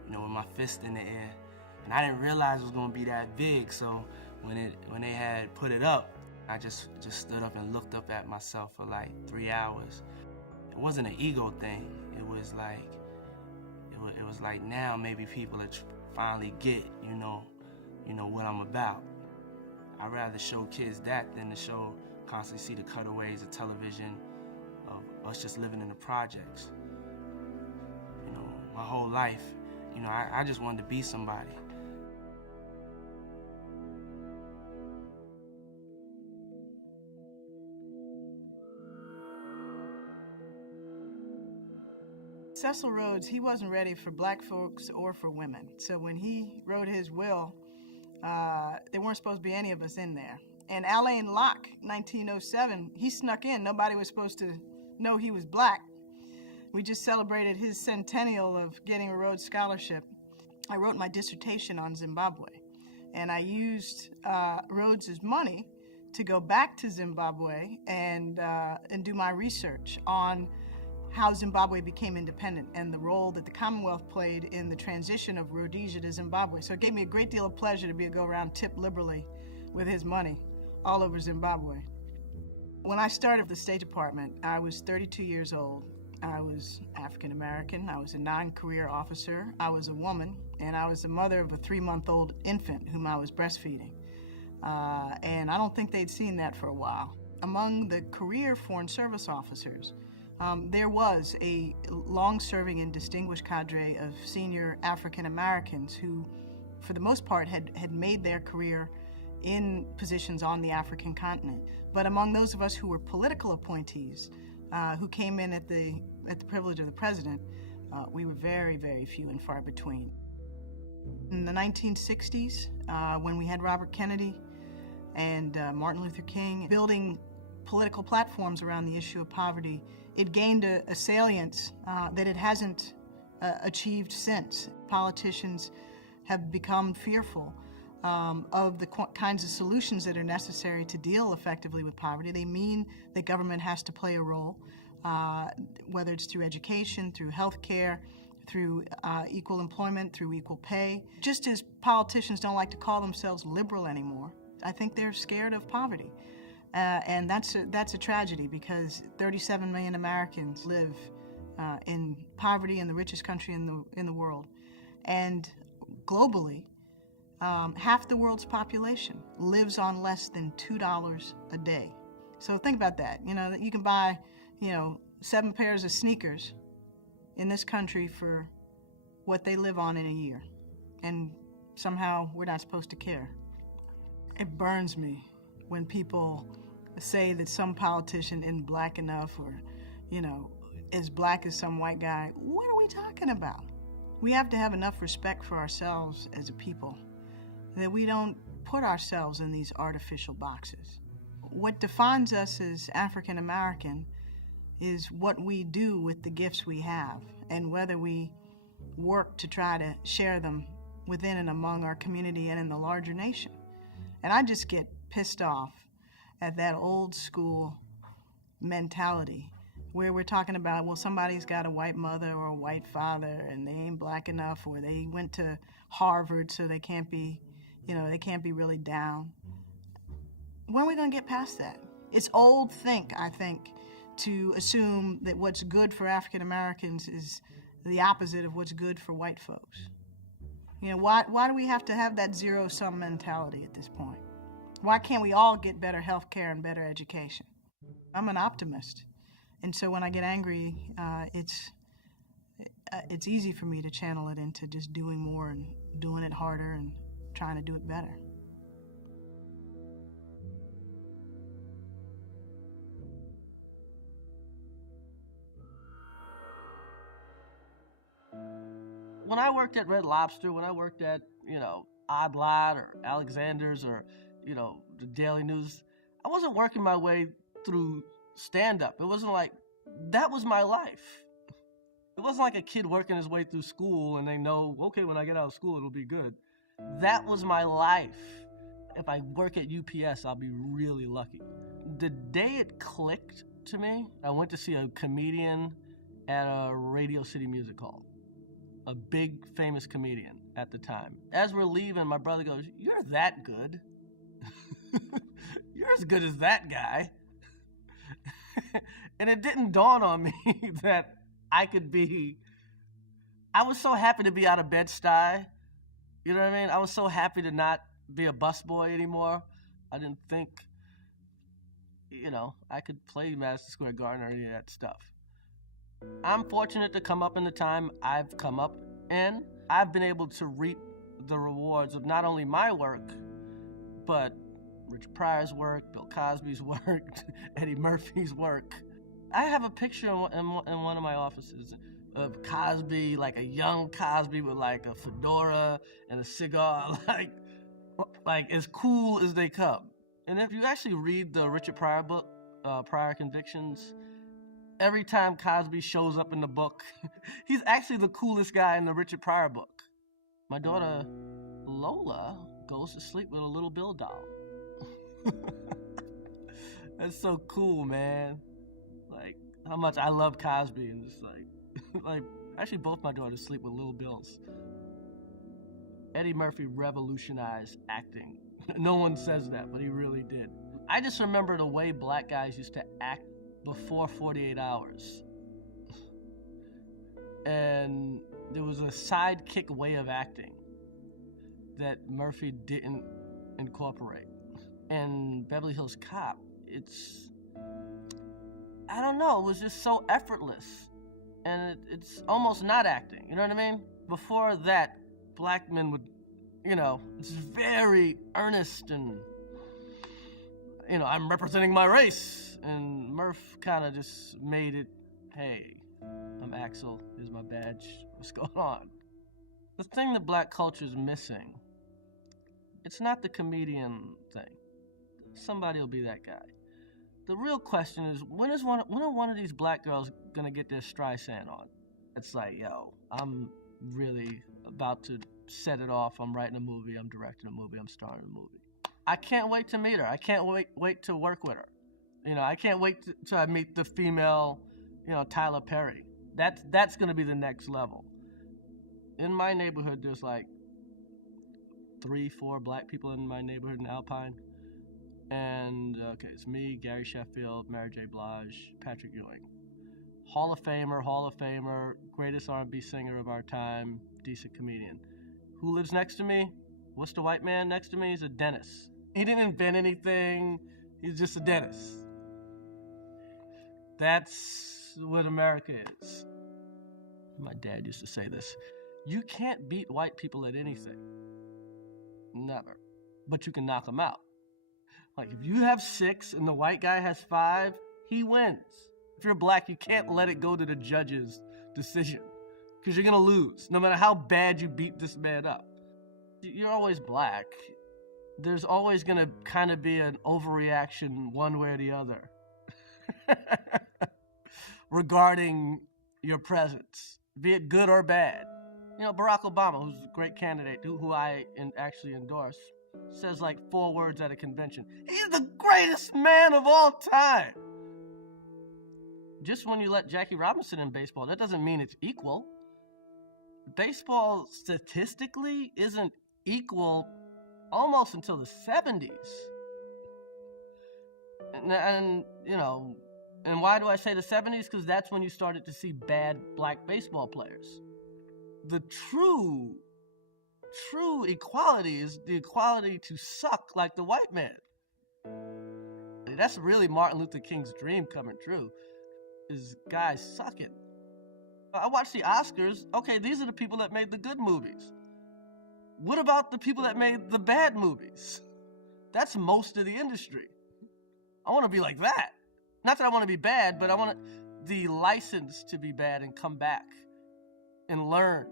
you know, with my fist in the air. And I didn't realize it was gonna be that big, so when they had put it up, I just stood up and looked up at myself for like 3 hours. It wasn't an ego thing. It was like now maybe people are finally get, you know what I'm about. I'd rather show kids that than to constantly see the cutaways of television of us just living in the projects. You know, my whole life, you know, I just wanted to be somebody. Cecil Rhodes, he wasn't ready for black folks or for women. So when he wrote his will, there weren't supposed to be any of us in there. And Alain Locke, 1907, he snuck in. Nobody was supposed to know he was black. We just celebrated his centennial of getting a Rhodes Scholarship. I wrote my dissertation on Zimbabwe, and I used Rhodes's money to go back to Zimbabwe and do my research on how Zimbabwe became independent and the role that the Commonwealth played in the transition of Rhodesia to Zimbabwe. So it gave me a great deal of pleasure to be able to go around tip liberally with his money all over Zimbabwe. When I started the State Department, I was 32 years old. I was African American, I was a non-career officer, I was a woman, and I was the mother of a 3-month-old infant whom I was breastfeeding. And I don't think they'd seen that for a while. Among the career Foreign Service officers, there was a long-serving and distinguished cadre of senior African Americans who, for the most part, had made their career in positions on the African continent. But among those of us who were political appointees, who came in at the privilege of the president, we were very, very few and far between. In the 1960s, when we had Robert Kennedy and Martin Luther King building political platforms around the issue of poverty, it gained a salience that it hasn't achieved since. Politicians have become fearful of the kinds of solutions that are necessary to deal effectively with poverty. They mean that government has to play a role, whether it's through education, through health care, through equal employment, through equal pay. Just as politicians don't like to call themselves liberal anymore, I think they're scared of poverty. And that's a tragedy, because 37 million Americans live in poverty in the richest country in the world. And globally, half the world's population lives on less than $2 a day. So think about that. You know, you can buy, 7 pairs of sneakers in this country for what they live on in a year. And somehow we're not supposed to care. It burns me when people say that some politician isn't black enough or, as black as some white guy. What are we talking about? We have to have enough respect for ourselves as a people that we don't put ourselves in these artificial boxes. What defines us as African American is what we do with the gifts we have, and whether we work to try to share them within and among our community and in the larger nation. And I just get pissed off at that old school mentality where we're talking about, well, somebody's got a white mother or a white father and they ain't black enough, or they went to Harvard so they can't be, they can't be really down. When are we going to get past that? It's old I think, to assume that what's good for African Americans is the opposite of what's good for white folks. Why do we have to have that zero-sum mentality at this point? Why can't we all get better health care and better education? I'm an optimist. And so when I get angry, it's easy for me to channel it into just doing more and doing it harder and trying to do it better. When I worked at Red Lobster, when I worked at, Odd Lot or Alexander's or, the Daily News, I wasn't working my way through stand-up. It wasn't like, that was my life. It wasn't like a kid working his way through school and they know, okay, when I get out of school, it'll be good. That was my life. If I work at UPS, I'll be really lucky. The day it clicked to me, I went to see a comedian at a Radio City Music Hall. A big, famous comedian at the time. As we're leaving, my brother goes, "You're that good. You're as good as that guy." And it didn't dawn on me that I was so happy to be out of Bed-Stuy. You know what I mean? I was so happy to not be a busboy anymore. I didn't think, I could play Madison Square Garden or any of that stuff. I'm fortunate to come up in the time I've come up in. I've been able to reap the rewards of not only my work, but Richard Pryor's work, Bill Cosby's work, Eddie Murphy's work. I have a picture in one of my offices of Cosby, like a young Cosby with like a fedora and a cigar, like as cool as they come. And if you actually read the Richard Pryor book, Pryor Convictions, every time Cosby shows up in the book, he's actually the coolest guy in the Richard Pryor book. My daughter, Lola, goes to sleep with a little Bill doll. That's so cool, man. Like, how much I love Cosby, and it's like, actually both my daughters sleep with little Bills. Eddie Murphy revolutionized acting. No one says that, but he really did. I just remember the way black guys used to act before 48 Hours. And there was a sidekick way of acting that Murphy didn't incorporate. And Beverly Hills Cop, I don't know, it was just so effortless. And it's almost not acting, you know what I mean? Before that, black men would, it's very earnest and, I'm representing my race. And Murph kind of just made it, hey, I'm Axel, here's my badge, what's going on? The thing that black culture is missing, it's not the comedian thing. Somebody will be that guy. The real question is, when are one of these black girls gonna get their Streisand on? It's like, yo, I'm really about to set it off. I'm writing a movie, I'm directing a movie, I'm starring a movie. I can't wait to meet her. I can't wait to work with her. I can't wait till I meet the female, Tyler Perry. That's gonna be the next level. In my neighborhood, there's like 3-4 black people in my neighborhood in Alpine. And, it's me, Gary Sheffield, Mary J. Blige, Patrick Ewing. Hall of Famer, greatest R&B singer of our time, decent comedian. Who lives next to me? What's the white man next to me? He's a dentist. He didn't invent anything. He's just a dentist. That's what America is. My dad used to say this. You can't beat white people at anything. Never. But you can knock them out. Like, if you have 6 and the white guy has 5, he wins. If you're black, you can't let it go to the judge's decision, because you're going to lose, no matter how bad you beat this man up. You're always black. There's always going to kind of be an overreaction one way or the other regarding your presence, be it good or bad. Barack Obama, who's a great candidate, who I actually endorse, says like 4 words at a convention. He's the greatest man of all time. Just when you let Jackie Robinson in baseball, that doesn't mean it's equal. Baseball statistically isn't equal almost until the 70s. And why do I say the 70s? Because that's when you started to see bad black baseball players. The true equality is the equality to suck like the white man. That's really Martin Luther King's dream coming true, is guys sucking. I watch the Oscars. Okay, these are the people that made the good movies. What about the people that made the bad movies? That's most of the industry. I want to be like that. Not that I want to be bad, but I want the license to be bad and come back and learn.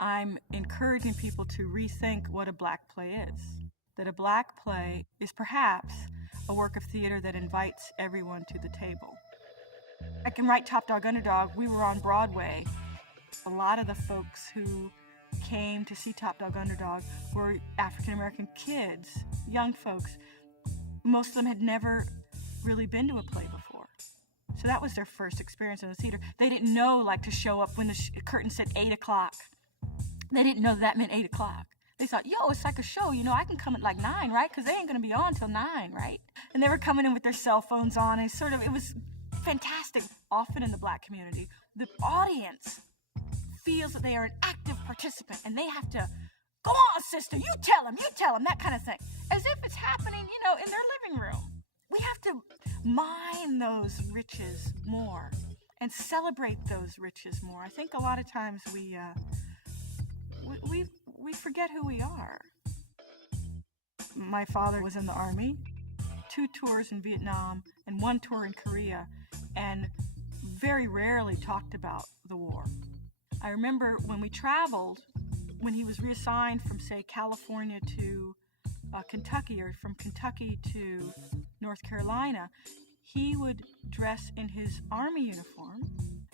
I'm encouraging people to rethink what a black play is. That a black play is perhaps a work of theater that invites everyone to the table. I can write Top Dog Underdog. We were on Broadway. A lot of the folks who came to see Top Dog Underdog were African American kids, young folks. Most of them had never really been to a play before. So that was their first experience in the theater. They didn't know to show up when the curtain said 8 o'clock. They didn't know that meant 8 o'clock. They thought, it's like a show, I can come at 9, right? Because they ain't going to be on till 9, right? And they were coming in with their cell phones on, and it was fantastic. Often in the black community, the audience feels that they are an active participant, and they have to, go on, sister, you tell them, that kind of thing. As if it's happening, in their living room. We have to mine those riches more and celebrate those riches more. I think a lot of times we forget who we are. My father was in the Army, 2 tours in Vietnam and 1 tour in Korea, and very rarely talked about the war. I remember when we traveled, when he was reassigned from, say, California to Kentucky or from Kentucky to North Carolina, he would dress in his Army uniform,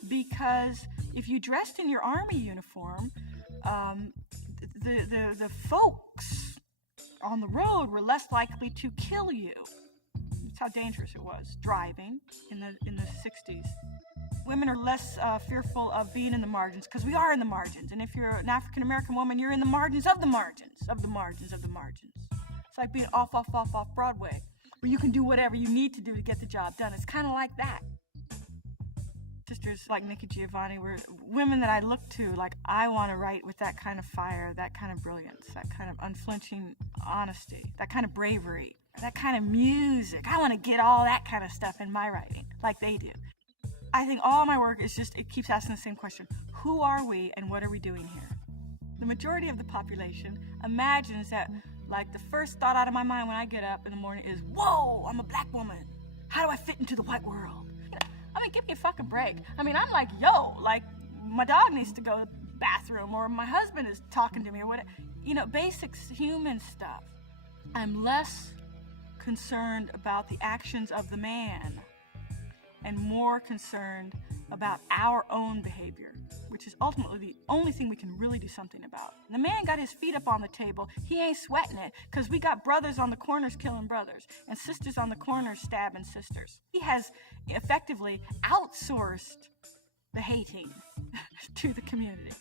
because if you dressed in your Army uniform, the folks on the road were less likely to kill you. That's how dangerous it was driving in the 60s. Women are less fearful of being in the margins, because we are in the margins. And if you're an African American woman, you're in the margins of the margins of the margins of the margins. It's like being off Broadway, where you can do whatever you need to do to get the job done. It's kind of like that. Sisters like Nikki Giovanni were women that I look to, like, I want to write with that kind of fire, that kind of brilliance, that kind of unflinching honesty, that kind of bravery, that kind of music. I want to get all that kind of stuff in my writing, like they do. I think all my work is just, it keeps asking the same question. Who are we and what are we doing here? The majority of the population imagines that, like, the first thought out of my mind when I get up in the morning is, whoa, I'm a black woman. How do I fit into the white world? I mean, give me a fucking break. I mean, I'm like, yo, like, my dog needs to go to the bathroom, or my husband is talking to me, or whatever. You know, basic human stuff. I'm less concerned about the actions of the man and more concerned about our own behavior, which is ultimately the only thing we can really do something about. The man got his feet up on the table. He ain't sweating it, because we got brothers on the corners killing brothers and sisters on the corners stabbing sisters. He has effectively outsourced the hating to the community.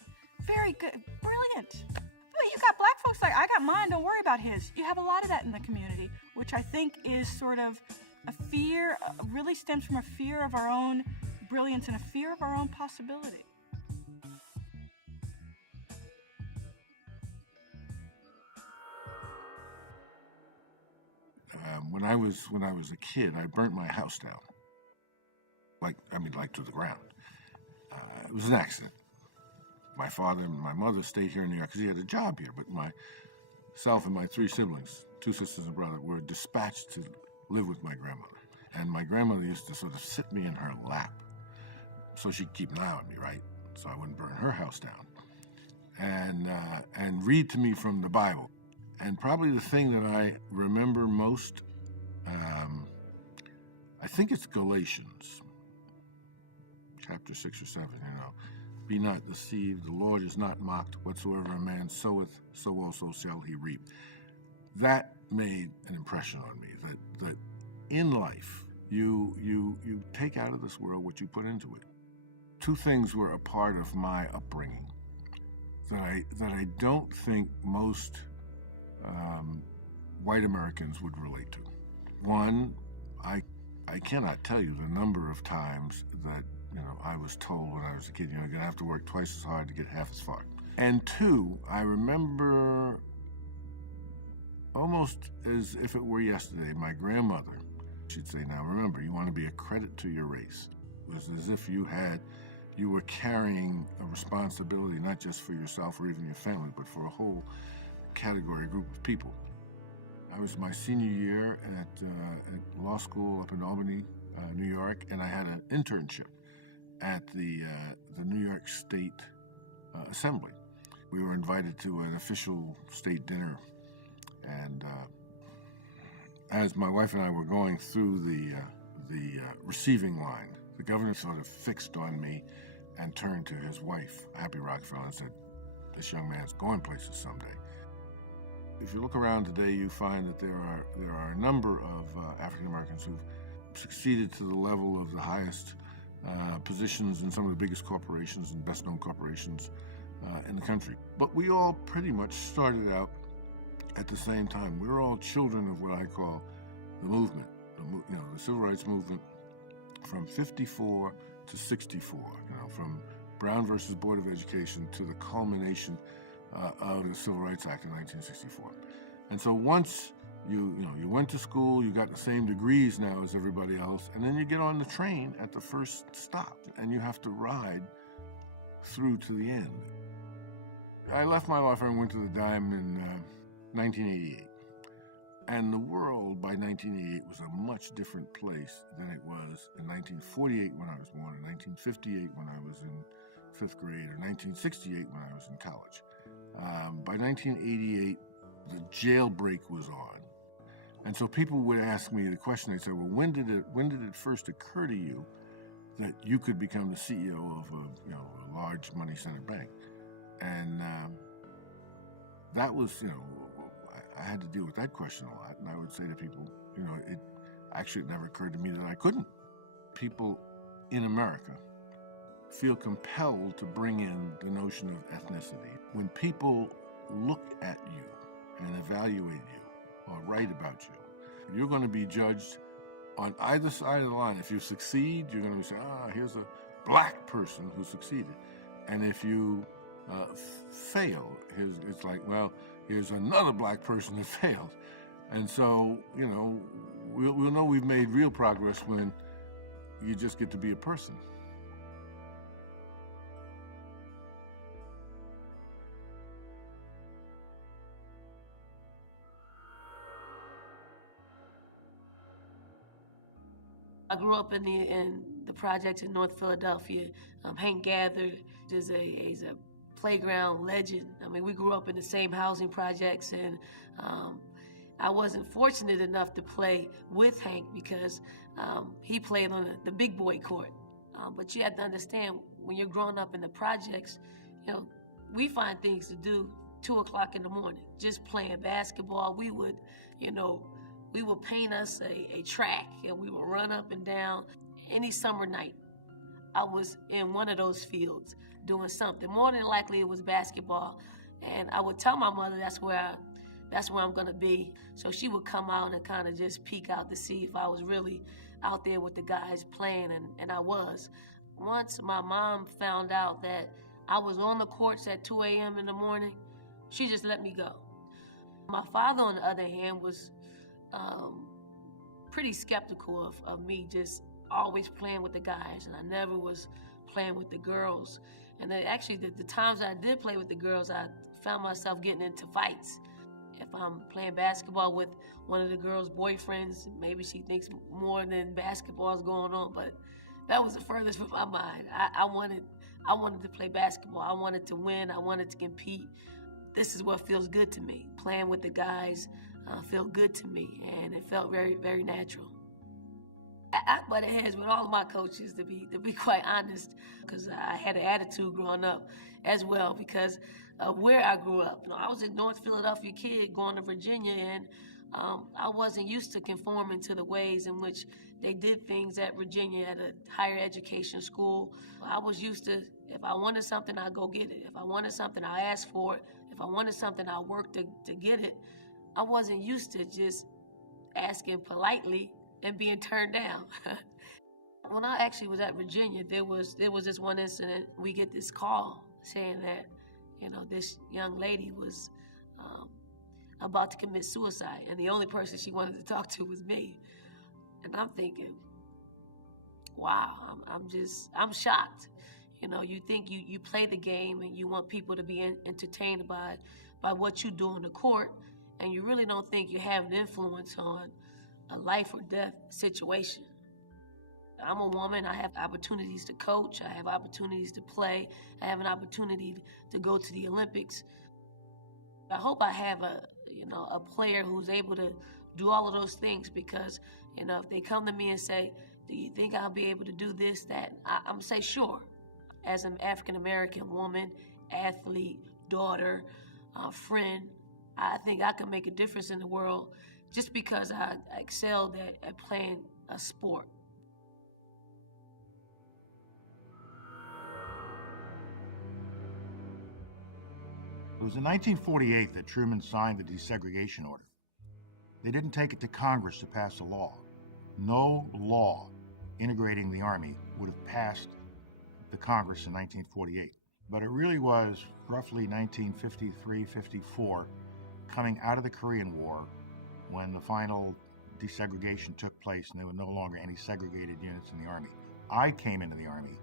Very good. Brilliant. But you got black folks like, I got mine, don't worry about his. You have a lot of that in the community, which I think is sort of a fear, really stems from a fear of our own brilliance and a fear of our own possibility. When I was a kid, I burnt my house down. Like to the ground. It was an accident. My father and my mother stayed here in New York because he had a job here, but myself and my 3 siblings, 2 sisters and a brother, were dispatched to live with my grandmother. And my grandmother used to sort of sit me in her lap so she'd keep an eye on me, right? So I wouldn't burn her house down. And read to me from the Bible. And probably the thing that I remember most, I think it's Galatians, chapter 6 or 7, Be not deceived, the Lord is not mocked. Whatsoever a man soweth, so also shall he reap. That made an impression on me, that in life, you take out of this world what you put into it. 2 things were a part of my upbringing that I don't think most white Americans would relate to. One, I cannot tell you the number of times that I was told when I was a kid, you're gonna have to work twice as hard to get half as far. And 2, I remember almost as if it were yesterday, my grandmother, she'd say, now remember, you want to be a credit to your race. It was as if you were carrying a responsibility not just for yourself or even your family, but for a whole category, group of people. I was my senior year at law school up in Albany, New York, and I had an internship at the New York State Assembly. We were invited to an official state dinner, and as my wife and I were going through the receiving line, the governor sort of fixed on me and turned to his wife, Happy Rockefeller, and said, this young man's going places someday. If you look around today, you find that there are a number of African Americans who've succeeded to the level of the highest positions in some of the biggest corporations and best-known corporations in the country. But we all pretty much started out at the same time. We were all children of what I call the movement, the civil rights movement from 54 to 64, from Brown versus Board of Education to the culmination of the Civil Rights Act in 1964. And so once you went to school, you got the same degrees now as everybody else, and then you get on the train at the first stop, and you have to ride through to the end. I left my law firm and went to the dime in 1988. And the world by 1988 was a much different place than it was in 1948 when I was born, in 1958 when I was in 5th grade, or 1968 when I was in college. By 1988, the jailbreak was on. And so people would ask me the question, they'd say, well, when did it first occur to you that you could become the CEO of a large money center bank? And that was, I had to deal with that question a lot. And I would say to people, it actually never occurred to me that I couldn't. People in America feel compelled to bring in the notion of ethnicity. When people look at you and evaluate you or write about you, you're going to be judged on either side of the line. If you succeed, you're going to say, here's a black person who succeeded. And if you fail, it's like, well, here's another black person that failed. And so, we'll know we've made real progress when you just get to be a person. I grew up in the projects in North Philadelphia. Hank Gather is a playground legend. I mean, we grew up in the same housing projects, and I wasn't fortunate enough to play with Hank because he played on the big boy court. But you have to understand, when you're growing up in the projects, we find things to do 2 o'clock in the morning, just playing basketball. We would paint us a track, and we would run up and down. Any summer night, I was in one of those fields doing something. More than likely, it was basketball, and I would tell my mother that's where I'm gonna be. So she would come out and kind of just peek out to see if I was really out there with the guys playing, and I was. Once my mom found out that I was on the courts at 2 a.m. in the morning, she just let me go. My father, on the other hand, was pretty skeptical of me just always playing with the guys, and I never was playing with the girls. And actually, the times I did play with the girls, I found myself getting into fights. If I'm playing basketball with one of the girls' boyfriends, maybe she thinks more than basketball's going on, but that was the furthest from my mind. I wanted to play basketball. I wanted to win. I wanted to compete. This is what feels good to me. Playing with the guys felt good to me, and it felt very, very natural. I butted heads with all of my coaches, to be quite honest, because I had an attitude growing up as well because of where I grew up. I was a North Philadelphia kid going to Virginia, and I wasn't used to conforming to the ways in which they did things at Virginia at a higher education school. I was used to, if I wanted something, I'd go get it. If I wanted something, I asked for it. If I wanted something, I worked to get it. I wasn't used to just asking politely and being turned down. When I actually was at Virginia, there was this one incident. We get this call saying that, this young lady was about to commit suicide, and the only person she wanted to talk to was me. And I'm thinking, wow, I'm shocked. You think you play the game and you want people to be entertained by what you do on the court, and you really don't think you have an influence on a life or death situation. I'm a woman. I have opportunities to coach. I have opportunities to play. I have an opportunity to go to the Olympics. I hope I have a player who's able to do all of those things, because, if they come to me and say, do you think I'll be able to do this, that, I'm gonna say sure. As an African-American woman, athlete, daughter, friend, I think I can make a difference in the world just because I excelled at playing a sport. It was in 1948 that Truman signed the desegregation order. They didn't take it to Congress to pass a law. No law integrating the Army would have passed the Congress in 1948. But it really was roughly 1953-54, coming out of the Korean War, when the final desegregation took place and there were no longer any segregated units in the Army. I came into the Army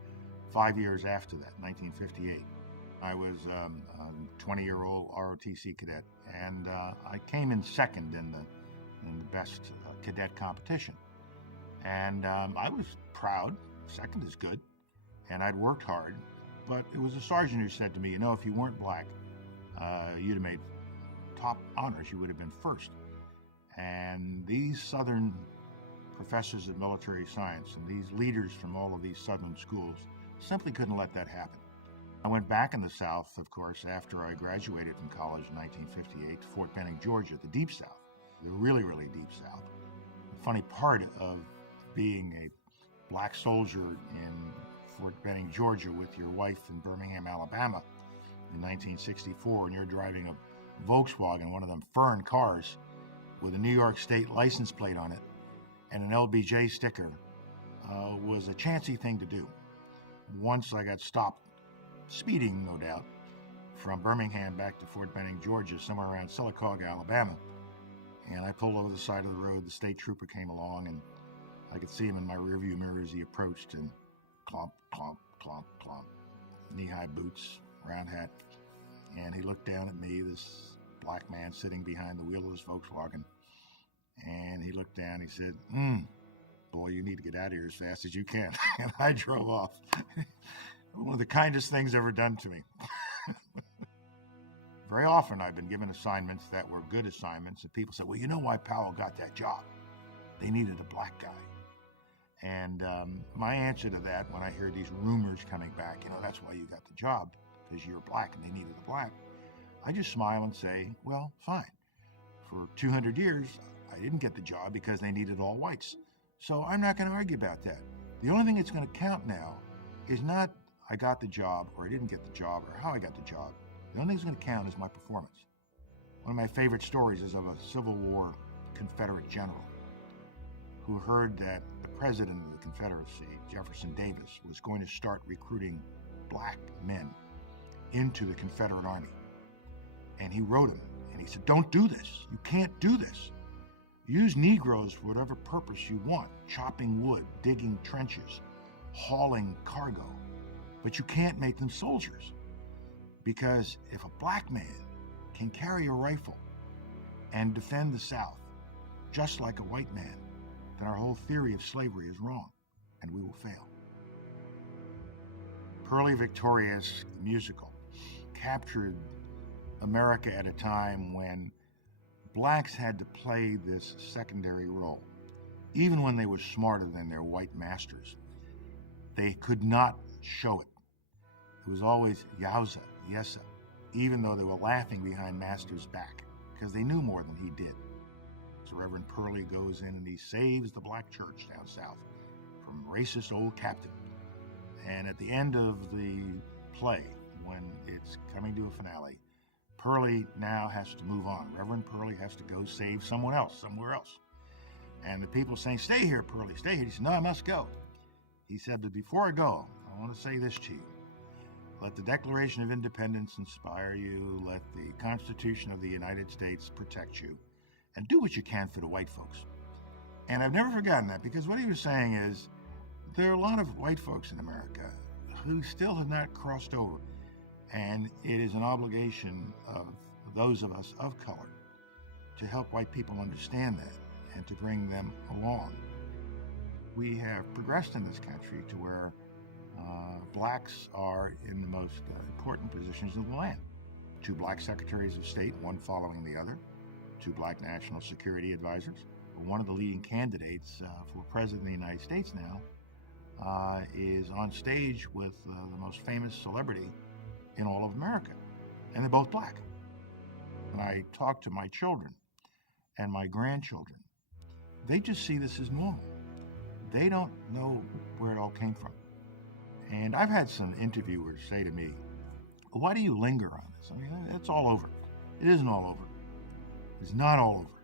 5 years after that, 1958. I was a 20-year-old ROTC cadet, and I came in second in the best cadet competition. And I was proud. Second is good. And I'd worked hard. But it was a sergeant who said to me, if you weren't black, you'd have made top honors, you would have been first. And these Southern professors of military science and these leaders from all of these Southern schools simply couldn't let that happen. I went back in the South, of course, after I graduated from college in 1958 to Fort Benning, Georgia, the Deep South, the really, really Deep South. The funny part of being a black soldier in Fort Benning, Georgia with your wife in Birmingham, Alabama in 1964, and you're driving a Volkswagen, one of them Fern cars, with a New York State license plate on it and an LBJ sticker, was a chancy thing to do. Once I got stopped, speeding no doubt, from Birmingham back to Fort Benning, Georgia, somewhere around Sylacauga, Alabama, and I pulled over the side of the road. The state trooper came along, and I could see him in my rearview mirror as he approached, and clomp, clomp, clomp, clomp, knee-high boots, round hat, and he looked down at me, this black man sitting behind the wheel of his Volkswagen, and he looked down, he said, boy, you need to get out of here as fast as you can. And I drove off. One of the kindest things ever done to me. Very often I've been given assignments that were good assignments, and people said, well, you know why Powell got that job? They needed a black guy. And my answer to that, when I hear these rumors coming back, that's why you got the job, because you're black and they needed a black, I just smile and say, well, fine. For 200 years, I didn't get the job because they needed all whites. So I'm not going to argue about that. The only thing that's going to count now is not I got the job or I didn't get the job or how I got the job. The only thing that's going to count is my performance. One of my favorite stories is of a Civil War Confederate general who heard that the president of the Confederacy, Jefferson Davis, was going to start recruiting black men into the Confederate Army. And he wrote him, and he said, don't do this. You can't do this. Use Negroes for whatever purpose you want, chopping wood, digging trenches, hauling cargo. But you can't make them soldiers. Because if a black man can carry a rifle and defend the South just like a white man, then our whole theory of slavery is wrong, and we will fail. Purlie Victorious musical captured America at a time when blacks had to play this secondary role. Even when they were smarter than their white masters, they could not show it. It was always yowza, yessa, even though they were laughing behind master's back, because they knew more than he did. So Reverend Purlie goes in and he saves the black church down south from racist old captain. And at the end of the play, when it's coming to a finale, Purlie now has to move on. Reverend Purlie has to go save someone else, somewhere else. And the people saying, stay here, Purlie, stay here. He said, no, I must go. He said, but before I go, I want to say this to you. Let the Declaration of Independence inspire you. Let the Constitution of the United States protect you. And do what you can for the white folks. And I've never forgotten that, because what he was saying is, there are a lot of white folks in America who still have not crossed over. And it is an obligation of those of us of color to help white people understand that and to bring them along. We have progressed in this country to where blacks are in the most important positions in the land. 2 black secretaries of state, one following the other, 2 black national security advisors. One of the leading candidates for president of the United States now is on stage with the most famous celebrity in all of America, and they're both black. When I talk to my children and my grandchildren, they just see this as normal. They don't know where it all came from. And I've had some interviewers say to me, why do you linger on this? I mean, it's all over. It isn't all over. It's not all over.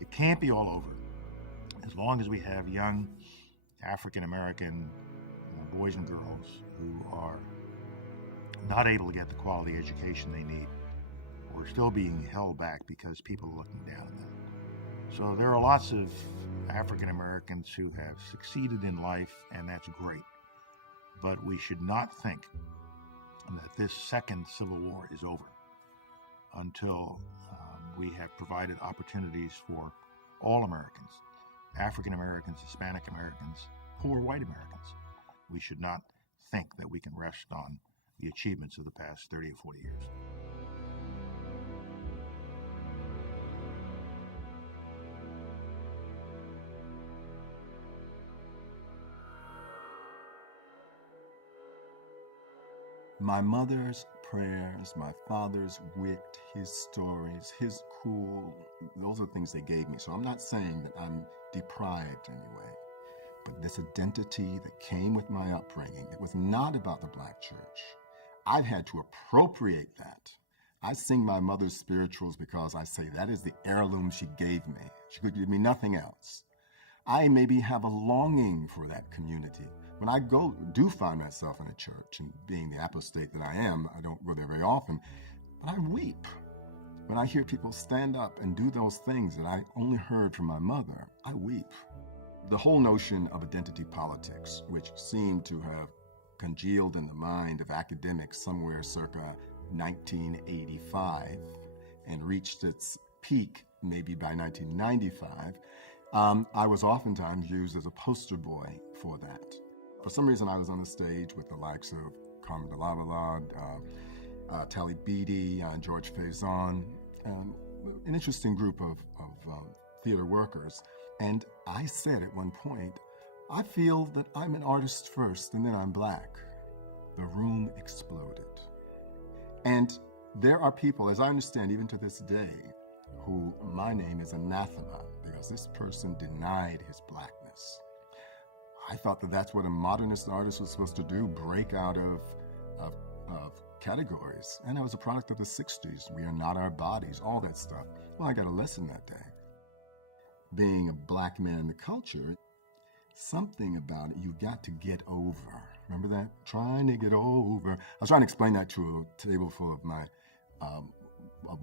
It can't be all over as long as we have young African-American boys and girls who are not able to get the quality education they need, or still being held back because people are looking down on them. So there are lots of African Americans who have succeeded in life, and that's great. But we should not think that this second Civil War is over until we have provided opportunities for all Americans, African Americans, Hispanic Americans, poor white Americans. We should not think that we can rest on the achievements of the past 30 or 40 years. My mother's prayers, my father's wit, his stories, his cool, those are things they gave me. So I'm not saying that I'm deprived anyway. But this identity that came with my upbringing, it was not about the black church. I've had to appropriate that. I sing my mother's spirituals because I say that is the heirloom she gave me. She could give me nothing else. I maybe have a longing for that community. When I do find myself in a church, and being the apostate that I am, I don't go there very often, but I weep. When I hear people stand up and do those things that I only heard from my mother, I weep. The whole notion of identity politics, which seemed to have congealed in the mind of academics somewhere circa 1985 and reached its peak maybe by 1995, I was oftentimes used as a poster boy for that. For some reason, I was on the stage with the likes of Carmen de Lavallade, Tally Beatty, George Faison, an interesting group of theater workers. And I said at one point, I feel that I'm an artist first and then I'm black. The room exploded. And there are people, as I understand, even to this day, who my name is anathema because this person denied his blackness. I thought that that's what a modernist artist was supposed to do, break out of categories. And I was a product of the 60s. We are not our bodies, all that stuff. Well, I got a lesson that day. Being a black man in the culture, something about it you got to get over. Remember that? Trying to get over. I was trying to explain that to a table full of my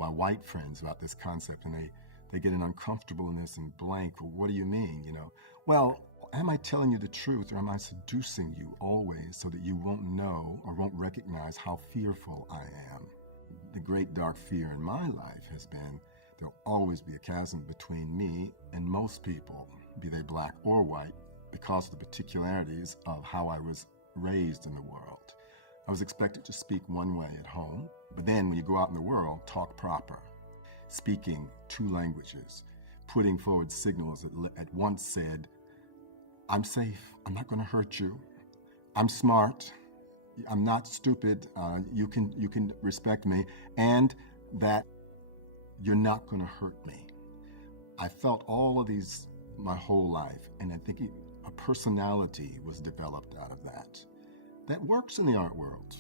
white friends about this concept, and they get an uncomfortableness and blank. Well, what do you mean, you know? Well, am I telling you the truth, or am I seducing you always so that you won't know or won't recognize how fearful I am? The great dark fear in my life has been there'll always be a chasm between me and most people, be they black or white, because of the particularities of how I was raised in the world. I was expected to speak one way at home, but then when you go out in the world, talk proper, speaking two languages, putting forward signals that at once said, I'm safe, I'm not going to hurt you, I'm smart, I'm not stupid, you can respect me, and that you're not going to hurt me. I felt all of these my whole life, and I think a personality was developed out of that. That works in the art world.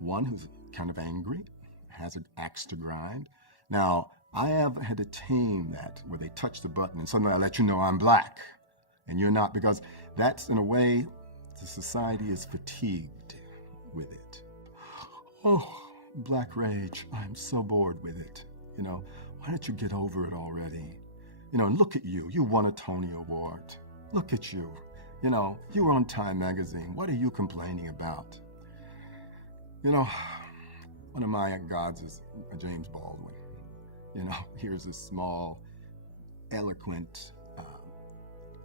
One who's kind of angry, has an axe to grind. Now, I have had to tame that where they touch the button and suddenly I let you know I'm black and you're not, because that's in a way the society is fatigued with it. Oh, black rage, I'm so bored with it. You know, why don't you get over it already? You know, and look at you, you won a Tony Award. Look at you. You know, you were on Time magazine. What are you complaining about? You know, one of my gods is James Baldwin. You know, here's a small, eloquent,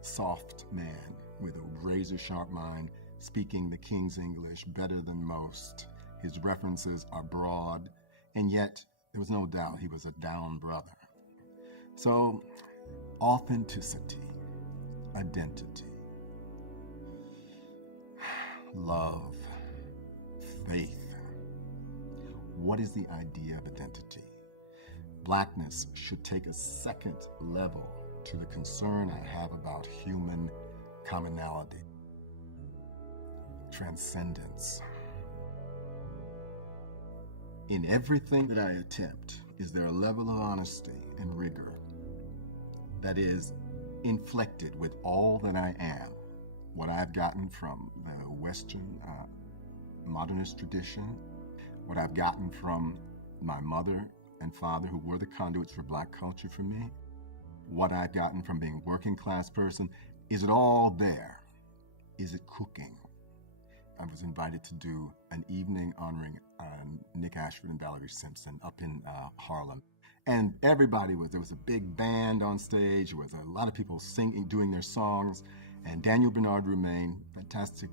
soft man with a razor-sharp mind, speaking the King's English better than most. His references are broad, and yet there was no doubt he was a down brother. So, authenticity, identity, love, faith. What is the idea of identity? Blackness should take a second level to the concern I have about human commonality, transcendence. In everything that I attempt, is there a level of honesty and rigor that is inflected with all that I am, what I've gotten from the Western modernist tradition, what I've gotten from my mother and father who were the conduits for black culture for me, what I've gotten from being a working class person, is it all there? Is it cooking? I was invited to do an evening honoring Nick Ashford and Valerie Simpson up in Harlem. And everybody there was a big band on stage, there was a lot of people singing, doing their songs, and Daniel Bernard Roumain, fantastic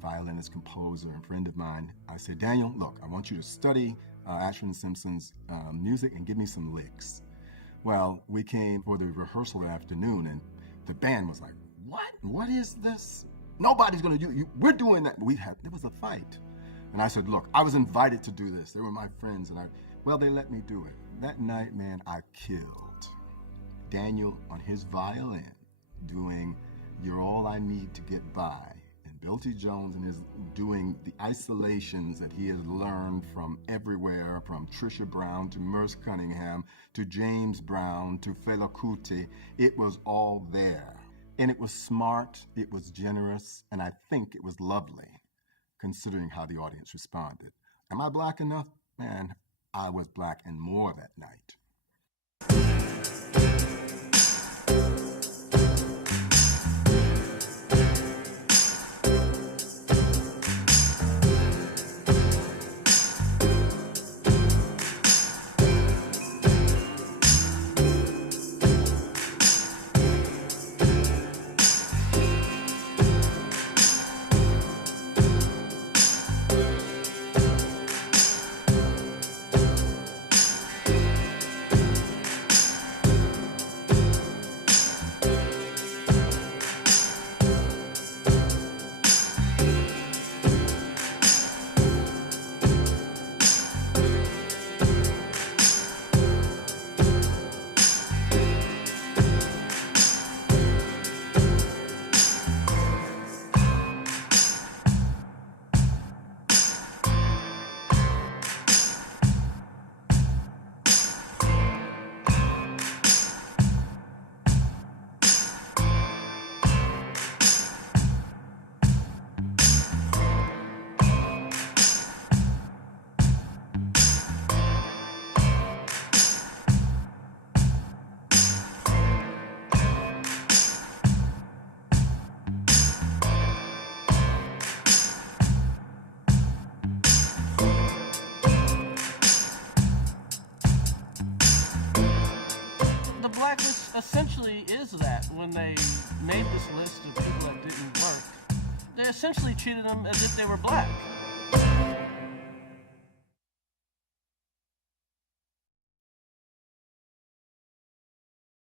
violinist, composer, and friend of mine, I said, Daniel, look, I want you to study Ashford and Simpson's music and give me some licks. Well, we came for the rehearsal that afternoon, and the band was like, what? What is this? Nobody's gonna do, we're doing that. There was a fight. And I said, look, I was invited to do this. They were my friends, and they let me do it. That night, man, I killed Daniel on his violin, doing You're All I Need to Get By. And Bill T. Jones and his doing the isolations that he has learned from everywhere, from Trisha Brown to Merce Cunningham to James Brown to Fela Kuti. It was all there. And it was smart, it was generous, and I think it was lovely, considering how the audience responded. Am I black enough? Man, I was black and more that night. Blacklist essentially is that. When they made this list of people that didn't work, they essentially treated them as if they were black.